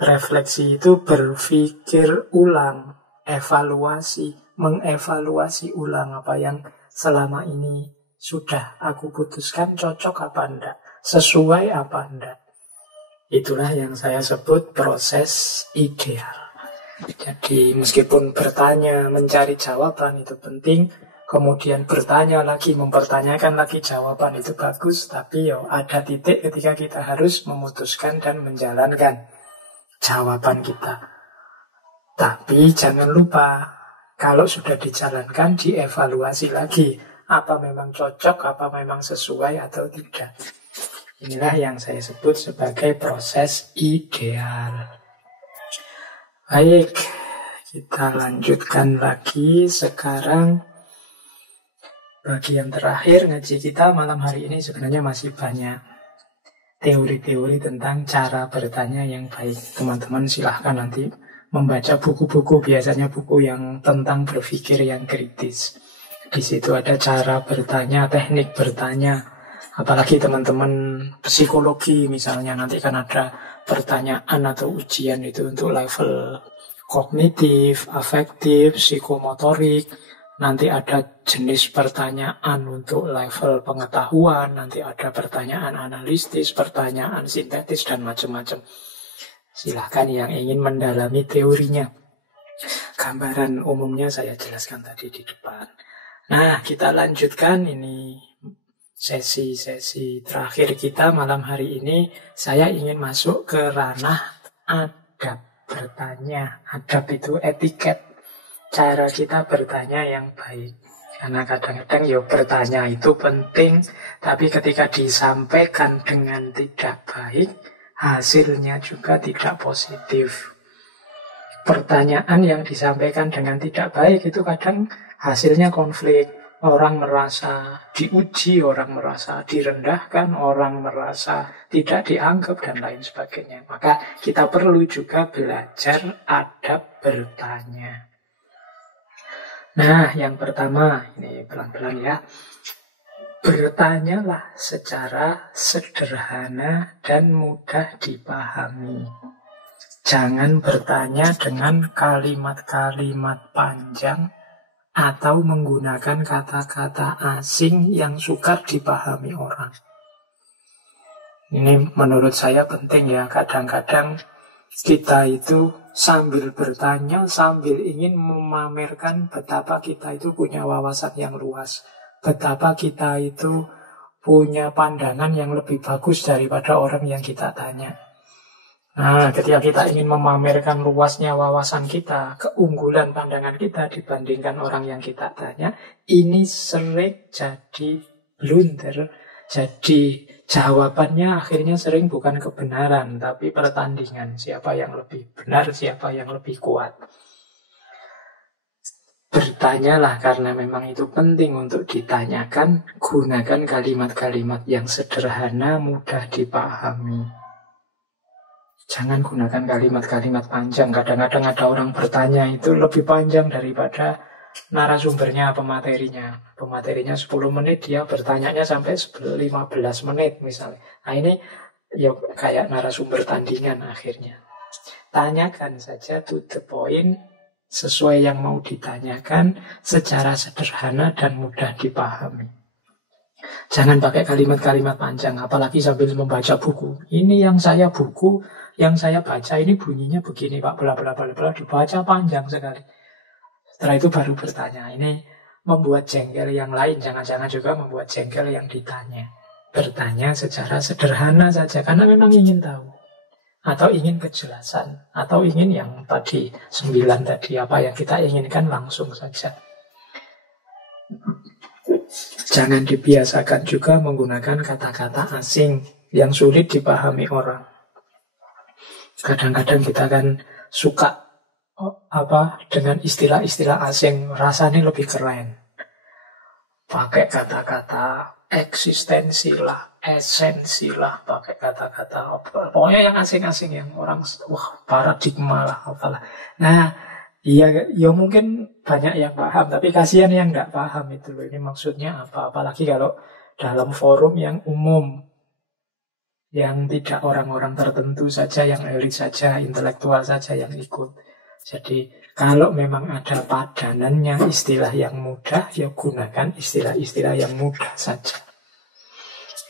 Refleksi itu berpikir ulang, evaluasi, mengevaluasi ulang apa yang selama ini sudah aku putuskan, cocok apa enggak, sesuai apa enggak. Itulah yang saya sebut proses ideal. Jadi meskipun bertanya, mencari jawaban itu penting, kemudian bertanya lagi, mempertanyakan lagi jawaban itu bagus, tapi ada titik ketika kita harus memutuskan dan menjalankan jawaban kita. Tapi jangan lupa, kalau sudah dijalankan, dievaluasi lagi. Apa memang cocok, apa memang sesuai atau tidak. Inilah yang saya sebut sebagai proses ideal. Baik, kita lanjutkan lagi. Sekarang bagian terakhir ngaji kita malam hari ini sebenarnya masih banyak teori-teori tentang cara bertanya yang baik. Teman-teman silahkan nanti membaca buku-buku, biasanya buku yang tentang berpikir yang kritis. Di situ ada cara bertanya, teknik bertanya. Apalagi teman-teman psikologi misalnya, nanti kan ada pertanyaan atau ujian itu untuk level kognitif, afektif, psikomotorik. Nanti ada jenis pertanyaan untuk level pengetahuan, nanti ada pertanyaan analitis, pertanyaan sintetis, dan macam-macam. Silahkan yang ingin mendalami teorinya. Gambaran umumnya saya jelaskan tadi di depan. Nah, kita lanjutkan ini sesi-sesi terakhir kita malam hari ini. Saya ingin masuk ke ranah adab bertanya. Adab itu etiket, cara kita bertanya yang baik. Karena kadang-kadang ya bertanya itu penting, tapi ketika disampaikan dengan tidak baik, hasilnya juga tidak positif. Pertanyaan yang disampaikan dengan tidak baik itu kadang hasilnya konflik. Orang merasa diuji, orang merasa direndahkan, orang merasa tidak dianggap, dan lain sebagainya. Maka kita perlu juga belajar adab bertanya. Nah, yang pertama, ini pelan-pelan ya. Bertanyalah secara sederhana dan mudah dipahami. Jangan bertanya dengan kalimat-kalimat panjang atau menggunakan kata-kata asing yang sukar dipahami orang. Ini menurut saya penting ya. Kadang-kadang kita itu sambil bertanya, sambil ingin memamerkan betapa kita itu punya wawasan yang luas. Betapa kita itu punya pandangan yang lebih bagus daripada orang yang kita tanya. Nah, ketika kita ingin memamerkan luasnya wawasan kita, keunggulan pandangan kita dibandingkan orang yang kita tanya, ini sering jadi blunder. Jadi jawabannya akhirnya sering bukan kebenaran, tapi pertandingan. Siapa yang lebih benar, siapa yang lebih kuat. Bertanyalah karena memang itu penting untuk ditanyakan. Gunakan kalimat-kalimat yang sederhana, mudah dipahami. Jangan gunakan kalimat-kalimat panjang. Kadang-kadang ada orang bertanya itu lebih panjang daripada narasumbernya, pematerinya. Pematerinya 10 menit, dia bertanyanya sampai 15 menit misalnya. Nah ini ya kayak narasumber tandingan akhirnya. Tanyakan saja to the point, sesuai yang mau ditanyakan, secara sederhana dan mudah dipahami. Jangan pakai kalimat-kalimat panjang, apalagi sambil membaca buku. Ini yang saya baca ini bunyinya begini Pak, bla bla bla bla, dibaca panjang sekali. Setelah itu baru bertanya. Ini membuat jengkel yang lain, jangan-jangan juga membuat jengkel yang ditanya. Bertanya secara sederhana saja, karena memang ingin tahu. Atau ingin kejelasan, atau ingin yang tadi 9 tadi, apa yang kita inginkan langsung saja. Jangan dibiasakan juga menggunakan kata-kata asing yang sulit dipahami orang. Kadang-kadang kita kan suka dengan istilah-istilah asing, rasanya lebih keren. Pakai kata-kata eksistensi lah, esensi lah, pakai kata-kata pokoknya yang asing-asing, yang orang paradigma lah, apalah. Nah, ya mungkin banyak yang paham, tapi kasihan yang nggak paham itu loh. Ini maksudnya apa? Apalagi kalau dalam forum yang umum, yang tidak orang-orang tertentu saja, yang elit saja, intelektual saja yang ikut. Jadi kalau memang ada padanannya istilah yang mudah, ya gunakan istilah-istilah yang mudah saja.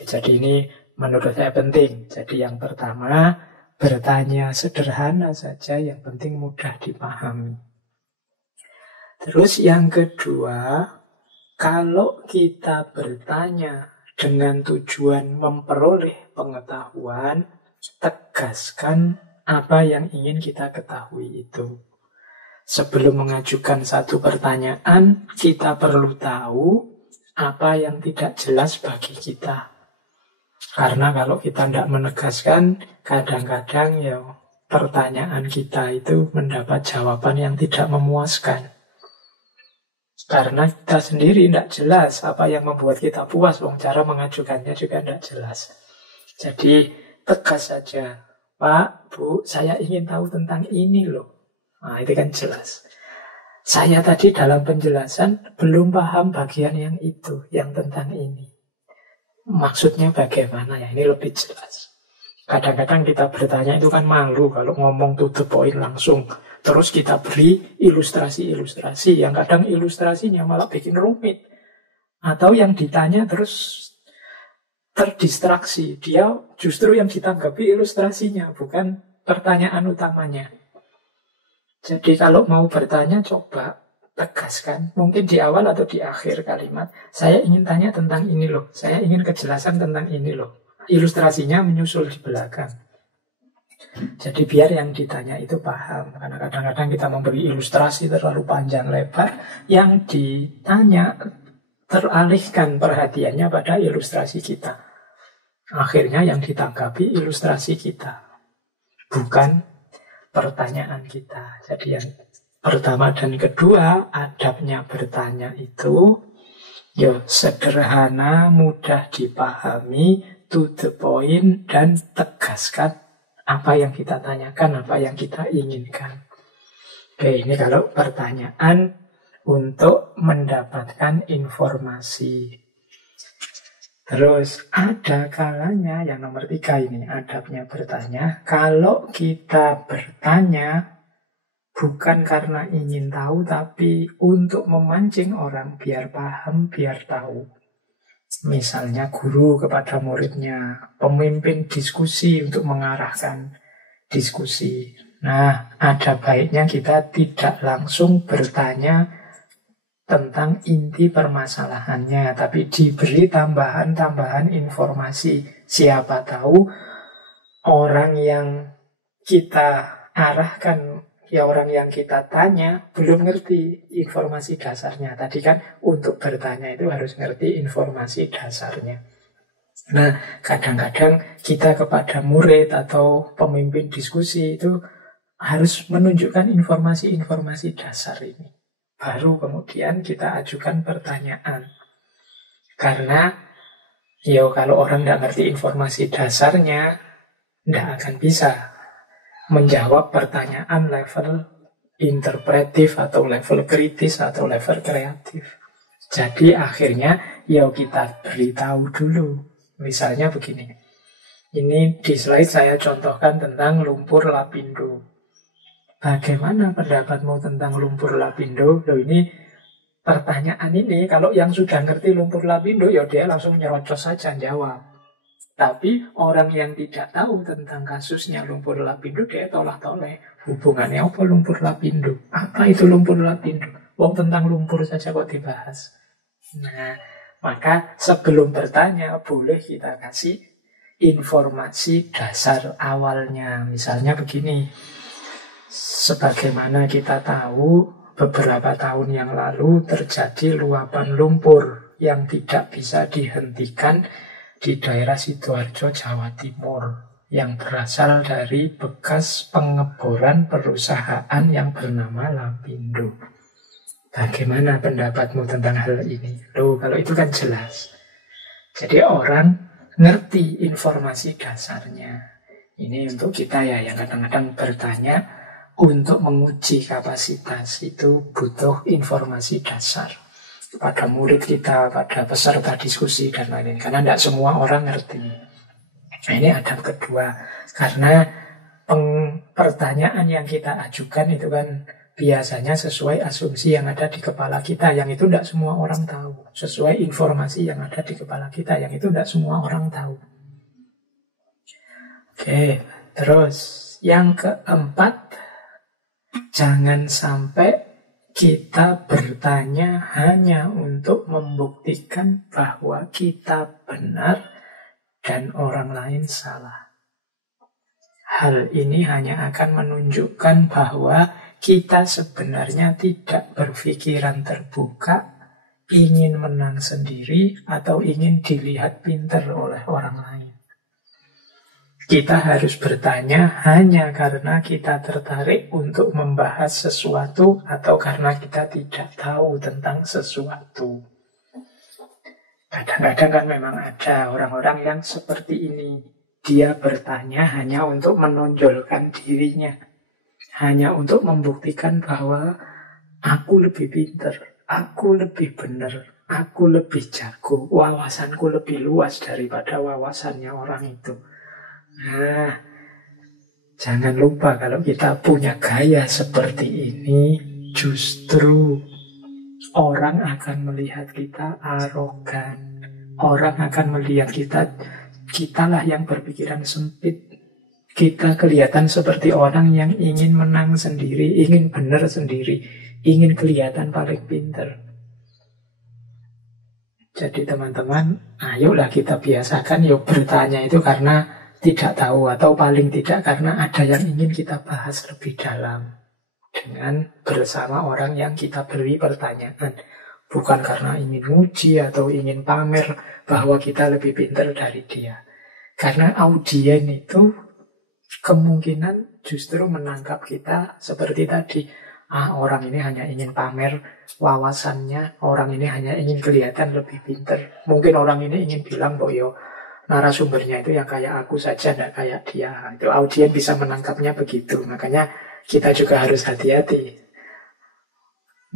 Jadi ini menurut saya penting. Jadi yang pertama, bertanya sederhana saja, yang penting mudah dipahami. Terus yang kedua, kalau kita bertanya dengan tujuan memperoleh pengetahuan, tegaskan apa yang ingin kita ketahui itu. Sebelum mengajukan satu pertanyaan, kita perlu tahu apa yang tidak jelas bagi kita. Karena kalau kita tidak menegaskan, kadang-kadang ya pertanyaan kita itu mendapat jawaban yang tidak memuaskan. Karena kita sendiri tidak jelas apa yang membuat kita puas, cara mengajukannya juga tidak jelas. Jadi tegas saja, Pak, Bu, saya ingin tahu tentang ini loh. Nah, itu kan jelas. Saya tadi dalam penjelasan belum paham bagian yang itu, yang tentang ini. Maksudnya bagaimana ya, ini lebih jelas. Kadang-kadang kita bertanya itu kan malu kalau ngomong to the point langsung. Terus kita beri ilustrasi-ilustrasi, yang kadang ilustrasinya malah bikin rumit. Atau yang ditanya terus terdistraksi. Dia justru yang ditanggapi ilustrasinya, bukan pertanyaan utamanya. Jadi kalau mau bertanya, coba tegaskan. Mungkin di awal atau di akhir kalimat. Saya ingin tanya tentang ini loh. Saya ingin kejelasan tentang ini loh. Ilustrasinya menyusul di belakang. Jadi biar yang ditanya itu paham. Karena kadang-kadang kita memberi ilustrasi terlalu panjang lebar, yang ditanya teralihkan perhatiannya pada ilustrasi kita. Akhirnya yang ditanggapi ilustrasi kita, bukan pertanyaan kita. Jadi yang pertama dan kedua, adabnya bertanya itu ya sederhana, mudah dipahami, to the point, dan tegaskan apa yang kita tanyakan, apa yang kita inginkan. Oke, ini kalau pertanyaan untuk mendapatkan informasi. Terus ada kalanya, yang nomor 3 ini, adabnya bertanya. Kalau kita bertanya bukan karena ingin tahu, tapi untuk memancing orang biar paham, biar tahu. Misalnya guru kepada muridnya, pemimpin diskusi untuk mengarahkan diskusi. Nah, ada baiknya kita tidak langsung bertanya tentang inti permasalahannya, tapi diberi tambahan-tambahan informasi. Siapa tahu orang yang kita arahkan, ya orang yang kita tanya belum ngerti informasi dasarnya. Tadi kan untuk bertanya itu harus ngerti informasi dasarnya. Nah, kadang-kadang kita kepada murid atau pemimpin diskusi itu harus menunjukkan informasi-informasi dasar ini. Baru kemudian kita ajukan pertanyaan. Karena ya kalau orang tidak ngerti informasi dasarnya, tidak akan bisa menjawab pertanyaan level interpretif atau level kritis atau level kreatif. Jadi akhirnya ya kita beritahu dulu. Misalnya begini. Ini di slide saya contohkan tentang lumpur lapindo. Bagaimana pendapatmu tentang lumpur lapindo? Loh, ini pertanyaan ini kalau yang sudah ngerti lumpur lapindo ya dia langsung nyerocos saja jawab. Tapi orang yang tidak tahu tentang kasusnya lumpur lapindo, dia tolak-toleh. Hubungannya apa lumpur lapindo? Apa itu lumpur lapindo? Wong tentang lumpur saja kok dibahas. Nah, maka sebelum bertanya boleh kita kasih informasi dasar awalnya. Misalnya begini, sebagaimana kita tahu beberapa tahun yang lalu terjadi luapan lumpur yang tidak bisa dihentikan di daerah Sidoarjo, Jawa Timur, yang berasal dari bekas pengeboran perusahaan yang bernama Lapindo. Bagaimana pendapatmu tentang hal ini? Loh, kalau itu kan jelas. Jadi orang ngerti informasi dasarnya. Ini untuk kita ya, yang kadang-kadang bertanya untuk menguji kapasitas itu butuh informasi dasar. Pada murid kita, pada peserta diskusi dan lain-lain. Karena tidak semua orang ngerti. Nah, ini adab kedua. Karena pertanyaan yang kita ajukan itu kan biasanya sesuai asumsi yang ada di kepala kita. Yang itu tidak semua orang tahu. Sesuai informasi yang ada di kepala kita. Yang itu tidak semua orang tahu. Oke, terus yang keempat, jangan sampai kita bertanya hanya untuk membuktikan bahwa kita benar dan orang lain salah. Hal ini hanya akan menunjukkan bahwa kita sebenarnya tidak berpikiran terbuka, ingin menang sendiri, atau ingin dilihat pintar oleh orang lain. Kita harus bertanya hanya karena kita tertarik untuk membahas sesuatu atau karena kita tidak tahu tentang sesuatu. Kadang-kadang kan memang ada orang-orang yang seperti ini. Dia bertanya hanya untuk menonjolkan dirinya. Hanya untuk membuktikan bahwa aku lebih pintar, aku lebih benar, aku lebih jago, wawasanku lebih luas daripada wawasannya orang itu. Nah, jangan lupa kalau kita punya gaya seperti ini, justru orang akan melihat kita arogan. Orang akan melihat kita, kitalah yang berpikiran sempit. Kita kelihatan seperti orang yang ingin menang sendiri, ingin benar sendiri, ingin kelihatan paling pinter. Jadi teman-teman, ayolah kita biasakan yuk bertanya itu karena tidak tahu, atau paling tidak karena ada yang ingin kita bahas lebih dalam dengan bersama orang yang kita beri pertanyaan. Bukan karena ingin uji atau ingin pamer bahwa kita lebih pintar dari dia. Karena audien itu kemungkinan justru menangkap kita seperti tadi. Orang ini hanya ingin pamer wawasannya, orang ini hanya ingin kelihatan lebih pintar. Mungkin orang ini ingin bilang bahwa narasumbernya itu yang kayak aku saja, tidak kayak dia. Itu audien bisa menangkapnya begitu. Makanya kita juga harus hati-hati.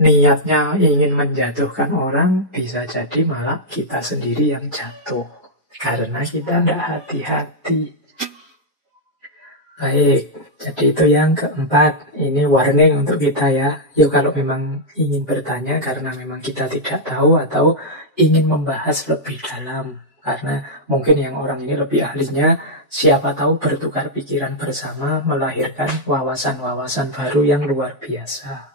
Niatnya ingin menjatuhkan orang, bisa jadi malah kita sendiri yang jatuh. Karena kita tidak hati-hati. Baik, jadi itu yang keempat. Ini warning untuk kita ya. Yuk kalau memang ingin bertanya karena memang kita tidak tahu atau ingin membahas lebih dalam. Karena mungkin yang orang ini lebih ahlinya, siapa tahu bertukar pikiran bersama melahirkan wawasan-wawasan baru yang luar biasa.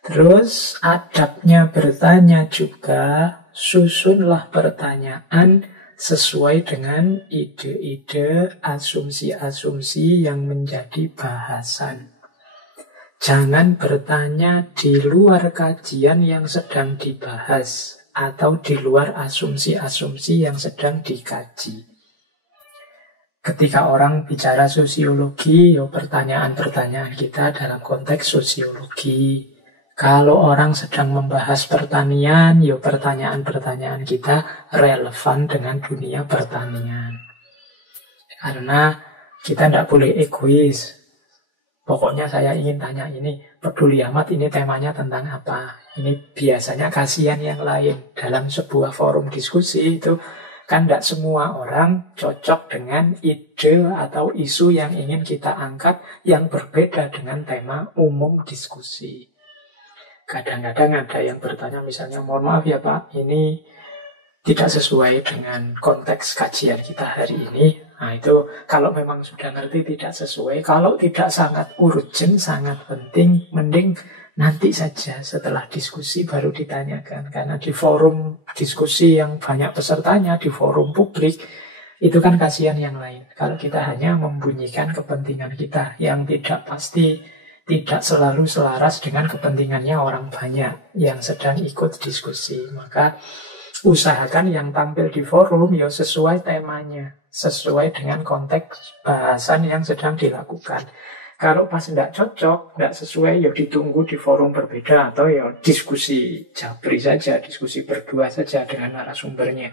Terus adabnya bertanya juga, susunlah pertanyaan sesuai dengan ide-ide, asumsi-asumsi yang menjadi bahasan. Jangan bertanya di luar kajian yang sedang dibahas atau di luar asumsi-asumsi yang sedang dikaji. Ketika orang bicara sosiologi, pertanyaan-pertanyaan kita dalam konteks sosiologi. Kalau orang sedang membahas pertanian, pertanyaan-pertanyaan kita relevan dengan dunia pertanian. Karena kita tidak boleh egois. Pokoknya saya ingin tanya ini, peduli amat ini temanya tentang apa. Ini biasanya kasihan yang lain. Dalam sebuah forum diskusi itu kan tidak semua orang cocok dengan ide atau isu yang ingin kita angkat yang berbeda dengan tema umum diskusi. Kadang-kadang ada yang bertanya misalnya, mohon maaf ya Pak, ini tidak sesuai dengan konteks kajian kita hari ini. Nah itu kalau memang sudah ngerti tidak sesuai, kalau tidak sangat urgent, sangat penting, mending nanti saja setelah diskusi baru ditanyakan. Karena di forum diskusi yang banyak pesertanya, di forum publik, itu kan kasihan yang lain. Kalau kita hanya membunyikan kepentingan kita yang tidak pasti, tidak selalu selaras dengan kepentingannya orang banyak yang sedang ikut diskusi. Maka usahakan yang tampil di forum sesuai temanya, sesuai dengan konteks bahasan yang sedang dilakukan. Kalau pas tidak cocok, tidak sesuai, ditunggu di forum berbeda atau diskusi japri saja, diskusi berdua saja dengan narasumbernya.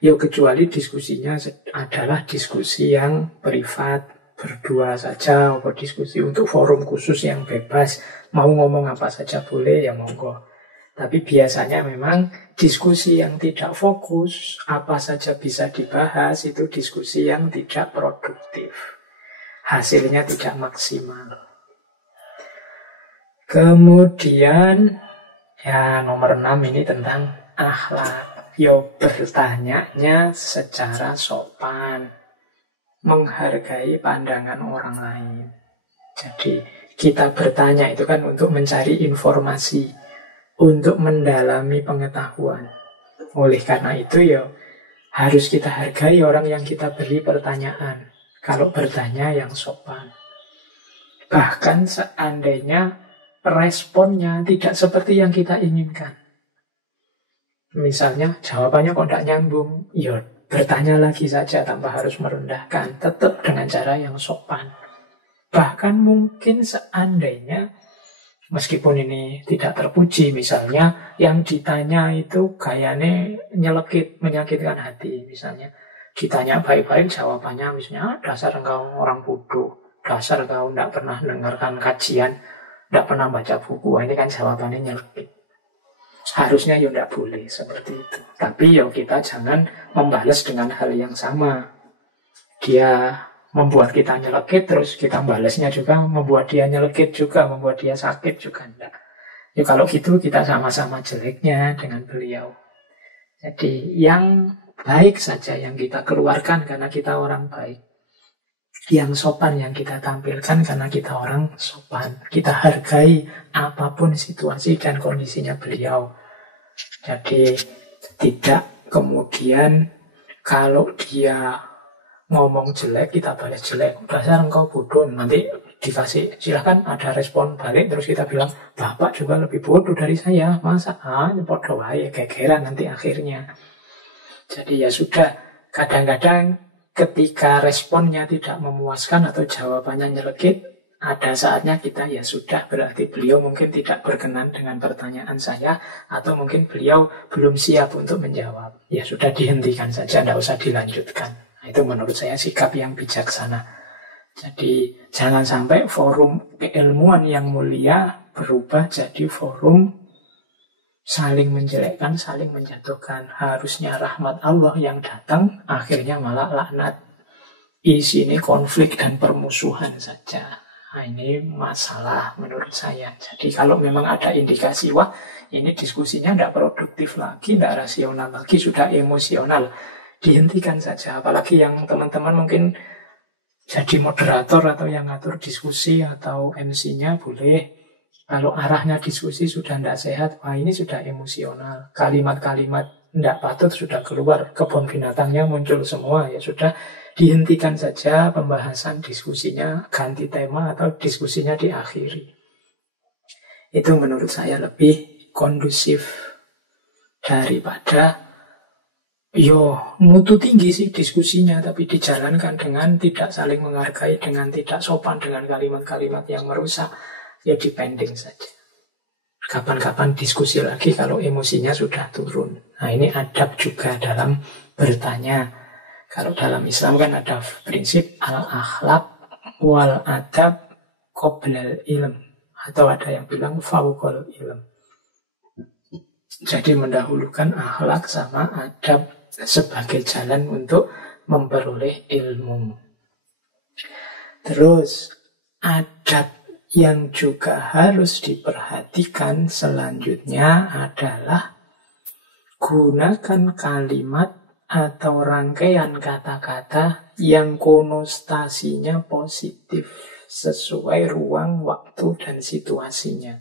Kecuali diskusinya adalah diskusi yang privat, berdua saja, atau diskusi untuk forum khusus yang bebas, mau ngomong apa saja boleh, monggo. Tapi biasanya memang diskusi yang tidak fokus, apa saja bisa dibahas, itu diskusi yang tidak produktif. Hasilnya tidak maksimal. Kemudian, nomor 6 ini tentang akhlak. Bertanyanya secara sopan, menghargai pandangan orang lain. Jadi kita bertanya itu kan untuk mencari informasi, untuk mendalami pengetahuan. Oleh karena itu harus kita hargai orang yang kita beri pertanyaan. Kalau bertanya yang sopan. Bahkan seandainya responnya tidak seperti yang kita inginkan. Misalnya jawabannya kok tidak nyambung, bertanya lagi saja tanpa harus merendahkan, tetap dengan cara yang sopan. Bahkan mungkin seandainya, meskipun ini tidak terpuji, misalnya yang ditanya itu gayanya nyelekit, menyakitkan hati. Misalnya ditanya baik-baik, jawabannya misalnya, dasar engkau orang bodoh, dasar engkau tidak pernah dengarkan kajian, tidak pernah baca buku. Ini kan jawabannya nyelekit. Harusnya tidak boleh seperti itu. Tapi kita jangan membalas dengan hal yang sama. Dia membuat kita nyelekit, terus kita balasnya juga membuat dia nyelekit juga, membuat dia sakit juga enggak. Kalau gitu kita sama-sama jeleknya dengan beliau. Jadi yang baik saja yang kita keluarkan karena kita orang baik. Yang sopan yang kita tampilkan karena kita orang sopan. Kita hargai apapun situasi dan kondisinya beliau. Jadi tidak kemudian kalau dia ngomong jelek kita balas jelek. Dasar engkau bodoh. Nanti dikasih silahkan ada respon balik terus kita bilang bapak juga lebih bodoh dari saya. Masa? Bodoh aja gegeran nanti akhirnya. Jadi ya sudah, kadang-kadang ketika responnya tidak memuaskan atau jawabannya nyelekit, ada saatnya kita ya sudah, berarti beliau mungkin tidak berkenan dengan pertanyaan saya, atau mungkin beliau belum siap untuk menjawab. Ya sudah, dihentikan saja, tidak usah dilanjutkan. Nah, itu menurut saya sikap yang bijaksana. Jadi jangan sampai forum keilmuan yang mulia berubah jadi forum saling menjelekkan, saling menjatuhkan. Harusnya rahmat Allah yang datang, akhirnya malah laknat. Isinya konflik dan permusuhan saja. Nah, ini masalah menurut saya. Jadi kalau memang ada indikasi, wah ini diskusinya tidak produktif lagi, tidak rasional lagi, sudah emosional, dihentikan saja. Apalagi yang teman-teman mungkin jadi moderator atau yang ngatur diskusi atau MC-nya boleh. Kalau arahnya diskusi sudah tidak sehat, wah ini sudah emosional. Kalimat-kalimat tidak patut sudah keluar, kebun binatangnya muncul semua. Ya sudah, dihentikan saja pembahasan diskusinya, ganti tema atau diskusinya diakhiri. Itu menurut saya lebih kondusif daripada mutu tinggi sih diskusinya, tapi dijalankan dengan tidak saling menghargai, dengan tidak sopan, dengan kalimat-kalimat yang merusak. Ya dipending saja. Kapan-kapan diskusi lagi kalau emosinya sudah turun. Nah ini adab juga dalam bertanya. Kalau dalam Islam kan ada prinsip al-akhlaq wal adab qoblal ilm. Atau ada yang bilang fauqal ilm. Jadi mendahulukan akhlak sama adab sebagai jalan untuk memperoleh ilmu. Terus adab yang juga harus diperhatikan selanjutnya adalah gunakan kalimat atau rangkaian kata-kata yang konotasinya positif sesuai ruang, waktu, dan situasinya.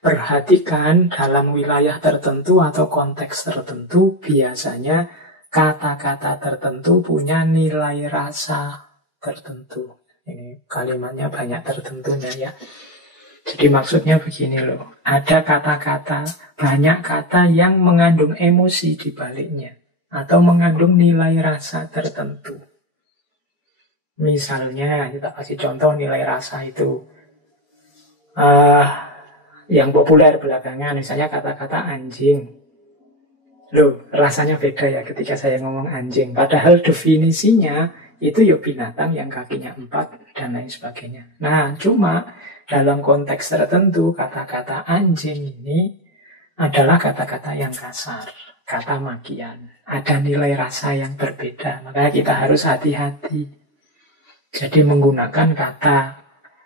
Perhatikan dalam wilayah tertentu atau konteks tertentu, biasanya kata-kata tertentu punya nilai rasa tertentu. Ini kalimatnya banyak tertentunya ya. Jadi maksudnya begini loh. Ada kata-kata, banyak kata yang mengandung emosi di baliknya. Atau mengandung nilai rasa tertentu. Misalnya, kita kasih contoh nilai rasa itu. Yang populer belakangan, misalnya kata-kata anjing. Loh, rasanya beda ya ketika saya ngomong anjing. Padahal definisinya itu ya binatang yang kakinya 4 dan lain sebagainya. Nah, cuma dalam konteks tertentu kata-kata anjing ini adalah kata-kata yang kasar, kata makian. Ada nilai rasa yang berbeda, makanya kita harus hati-hati. Jadi menggunakan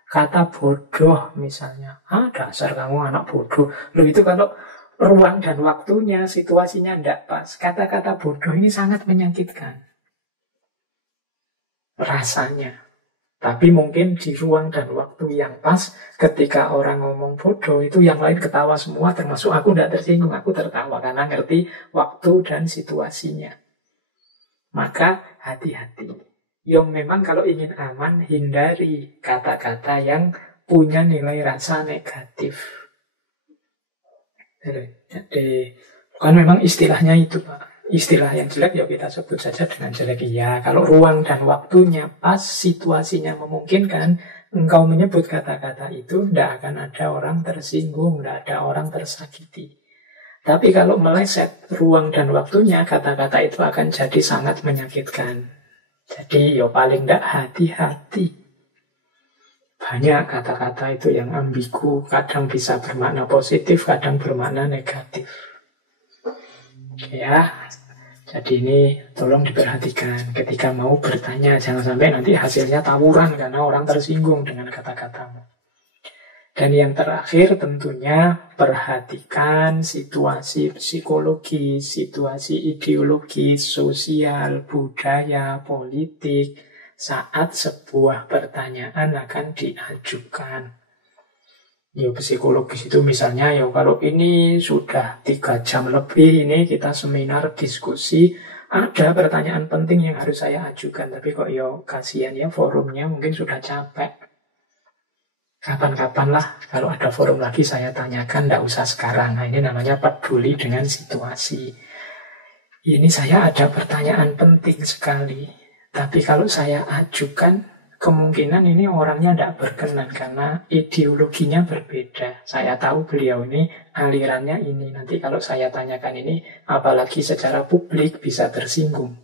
kata bodoh misalnya. Dasar kamu anak bodoh. Loh itu kalau ruang dan waktunya, situasinya tidak pas. Kata-kata bodoh ini sangat menyakitkan rasanya. Tapi mungkin di ruang dan waktu yang pas, ketika orang ngomong bodoh, itu yang lain ketawa semua, termasuk aku tidak tersinggung, aku tertawa karena ngerti waktu dan situasinya. Maka hati-hati. Yang memang kalau ingin aman, hindari kata-kata yang punya nilai rasa negatif. Jadi bukan memang istilahnya itu Pak. Istilah yang jelek ya kita sebut saja dengan jelek. Ya, kalau ruang dan waktunya pas, situasinya memungkinkan, engkau menyebut kata-kata itu, tidak akan ada orang tersinggung, tidak ada orang tersakiti. Tapi kalau meleset ruang dan waktunya, kata-kata itu akan jadi sangat menyakitkan. Jadi ya paling tidak hati-hati. Banyak kata-kata itu yang ambigu, kadang bisa bermakna positif, kadang bermakna negatif. Ya, jadi ini tolong diperhatikan ketika mau bertanya. Jangan sampai nanti hasilnya tawuran karena orang tersinggung dengan kata-katamu. Dan yang terakhir tentunya perhatikan situasi psikologis, situasi ideologis, sosial, budaya, politik saat sebuah pertanyaan akan diajukan. Ya psikologis itu misalnya ya kalau ini sudah 3 jam lebih ini kita seminar diskusi, ada pertanyaan penting yang harus saya ajukan, tapi kok ya kasihan ya forumnya mungkin sudah capek. Kapan-kapan lah kalau ada forum lagi saya tanyakan, tidak usah sekarang. Nah ini namanya peduli dengan situasi. Ini saya ada pertanyaan penting sekali, tapi kalau saya ajukan kemungkinan ini orangnya tidak berkenan karena ideologinya berbeda. Saya tahu beliau ini alirannya ini. Nanti kalau saya tanyakan ini, apalagi secara publik bisa tersinggung.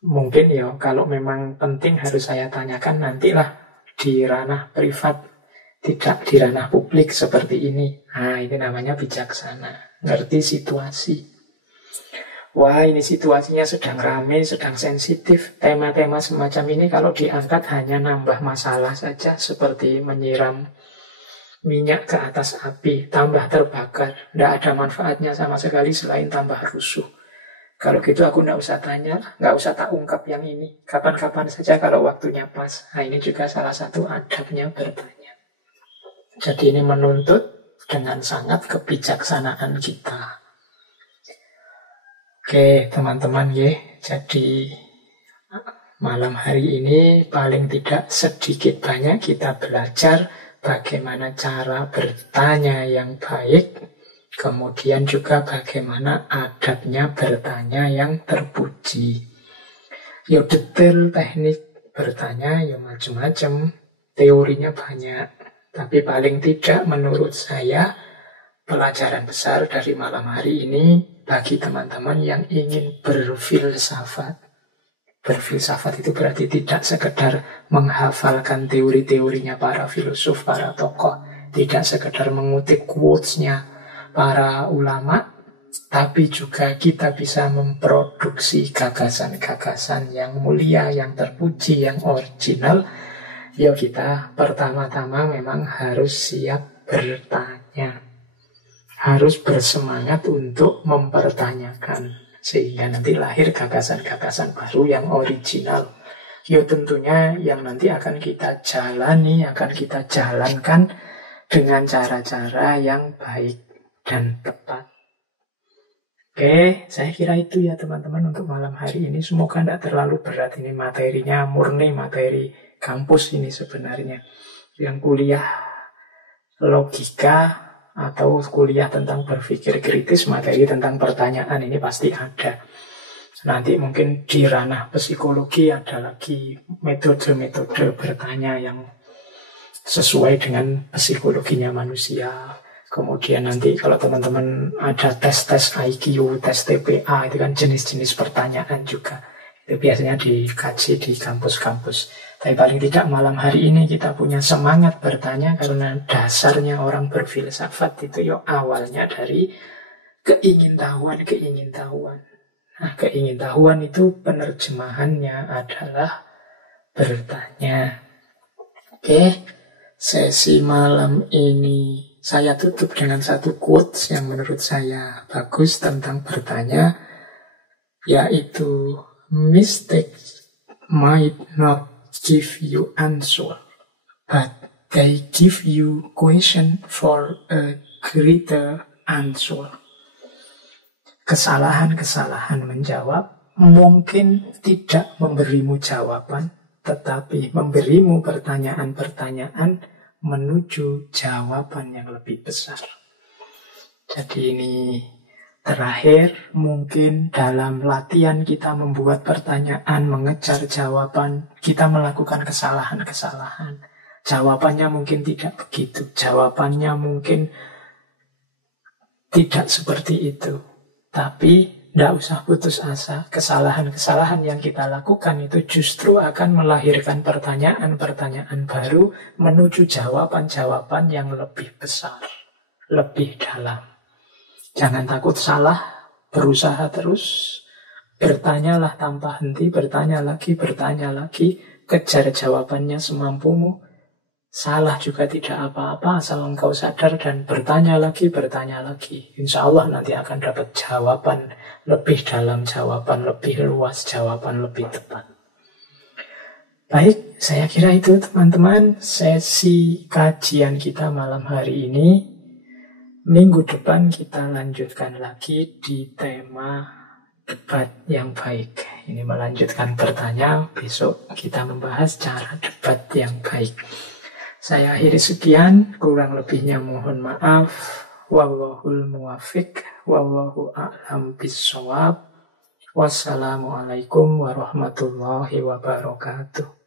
Mungkin ya kalau memang penting harus saya tanyakan nantilah di ranah privat, tidak di ranah publik seperti ini. Nah ini namanya bijaksana, ngerti situasi. Wah ini situasinya sedang ramai, sedang sensitif. Tema-tema semacam ini kalau diangkat hanya nambah masalah saja. Seperti menyiram minyak ke atas api, tambah terbakar. Tidak ada manfaatnya sama sekali selain tambah rusuh. Kalau gitu aku tidak usah tanya, nggak usah tak ungkap yang ini. Kapan-kapan saja kalau waktunya pas. Nah ini juga salah satu adabnya bertanya. Jadi ini menuntut dengan sangat kebijaksanaan kita. Oke teman-teman ya, jadi malam hari ini paling tidak sedikit banyak kita belajar bagaimana cara bertanya yang baik, kemudian juga bagaimana adabnya bertanya yang terpuji. Ya detail teknik bertanya ya macam-macam, teorinya banyak, tapi paling tidak menurut saya pelajaran besar dari malam hari ini bagi teman-teman yang ingin berfilsafat. Berfilsafat itu berarti tidak sekedar menghafalkan teori-teorinya para filosof, para tokoh, tidak sekedar mengutip quotes-nya para ulama, tapi juga kita bisa memproduksi gagasan-gagasan yang mulia, yang terpuji, yang original. Ya kita pertama-tama memang harus siap bertanya. Harus bersemangat untuk mempertanyakan sehingga nanti lahir gagasan-gagasan baru yang original. Ya tentunya yang nanti akan kita jalani, akan kita jalankan dengan cara-cara yang baik dan tepat. Oke, saya kira itu ya teman-teman untuk malam hari ini. Semoga tidak terlalu berat, ini materinya murni materi kampus ini sebenarnya. Yang kuliah logika atau kuliah tentang berpikir kritis, materi tentang pertanyaan ini pasti ada. Nanti mungkin di ranah psikologi ada lagi metode-metode bertanya yang sesuai dengan psikologinya manusia. Kemudian nanti kalau teman-teman ada tes-tes IQ, tes TPA, itu kan jenis-jenis pertanyaan juga. Itu biasanya dikaji di kampus-kampus. Tapi paling tidak malam hari ini kita punya semangat bertanya karena dasarnya orang berfilsafat itu ya awalnya dari keingintahuan. Nah, keingintahuan itu penerjemahannya adalah bertanya. Oke, sesi malam ini saya tutup dengan satu quotes yang menurut saya bagus tentang bertanya, yaitu mistakes might not give you answer, but they give you question for a greater answer. Kesalahan-kesalahan menjawab mungkin tidak memberimu jawaban, tetapi memberimu pertanyaan-pertanyaan menuju jawaban yang lebih besar. Jadi ini terakhir, mungkin dalam latihan kita membuat pertanyaan, mengejar jawaban, kita melakukan kesalahan-kesalahan. Jawabannya mungkin tidak begitu, jawabannya mungkin tidak seperti itu. Tapi tidak usah putus asa, kesalahan-kesalahan yang kita lakukan itu justru akan melahirkan pertanyaan-pertanyaan baru menuju jawaban-jawaban yang lebih besar, lebih dalam. Jangan takut salah, berusaha terus, bertanyalah tanpa henti, bertanya lagi, kejar jawabannya semampumu, Salah juga tidak apa-apa, asal engkau sadar dan bertanya lagi, bertanya lagi. Insya Allah nanti akan dapat jawaban lebih dalam, jawaban lebih luas, jawaban lebih tepat. Baik, saya kira itu teman-teman sesi kajian kita malam hari ini. Minggu depan kita lanjutkan lagi di tema debat yang baik. Ini melanjutkan bertanya, besok kita membahas cara debat yang baik. Saya akhiri sekian, kurang lebihnya mohon maaf. Wallahul muwafiq, wallahu a'lam bissawab. Wassalamualaikum warahmatullahi wabarakatuh.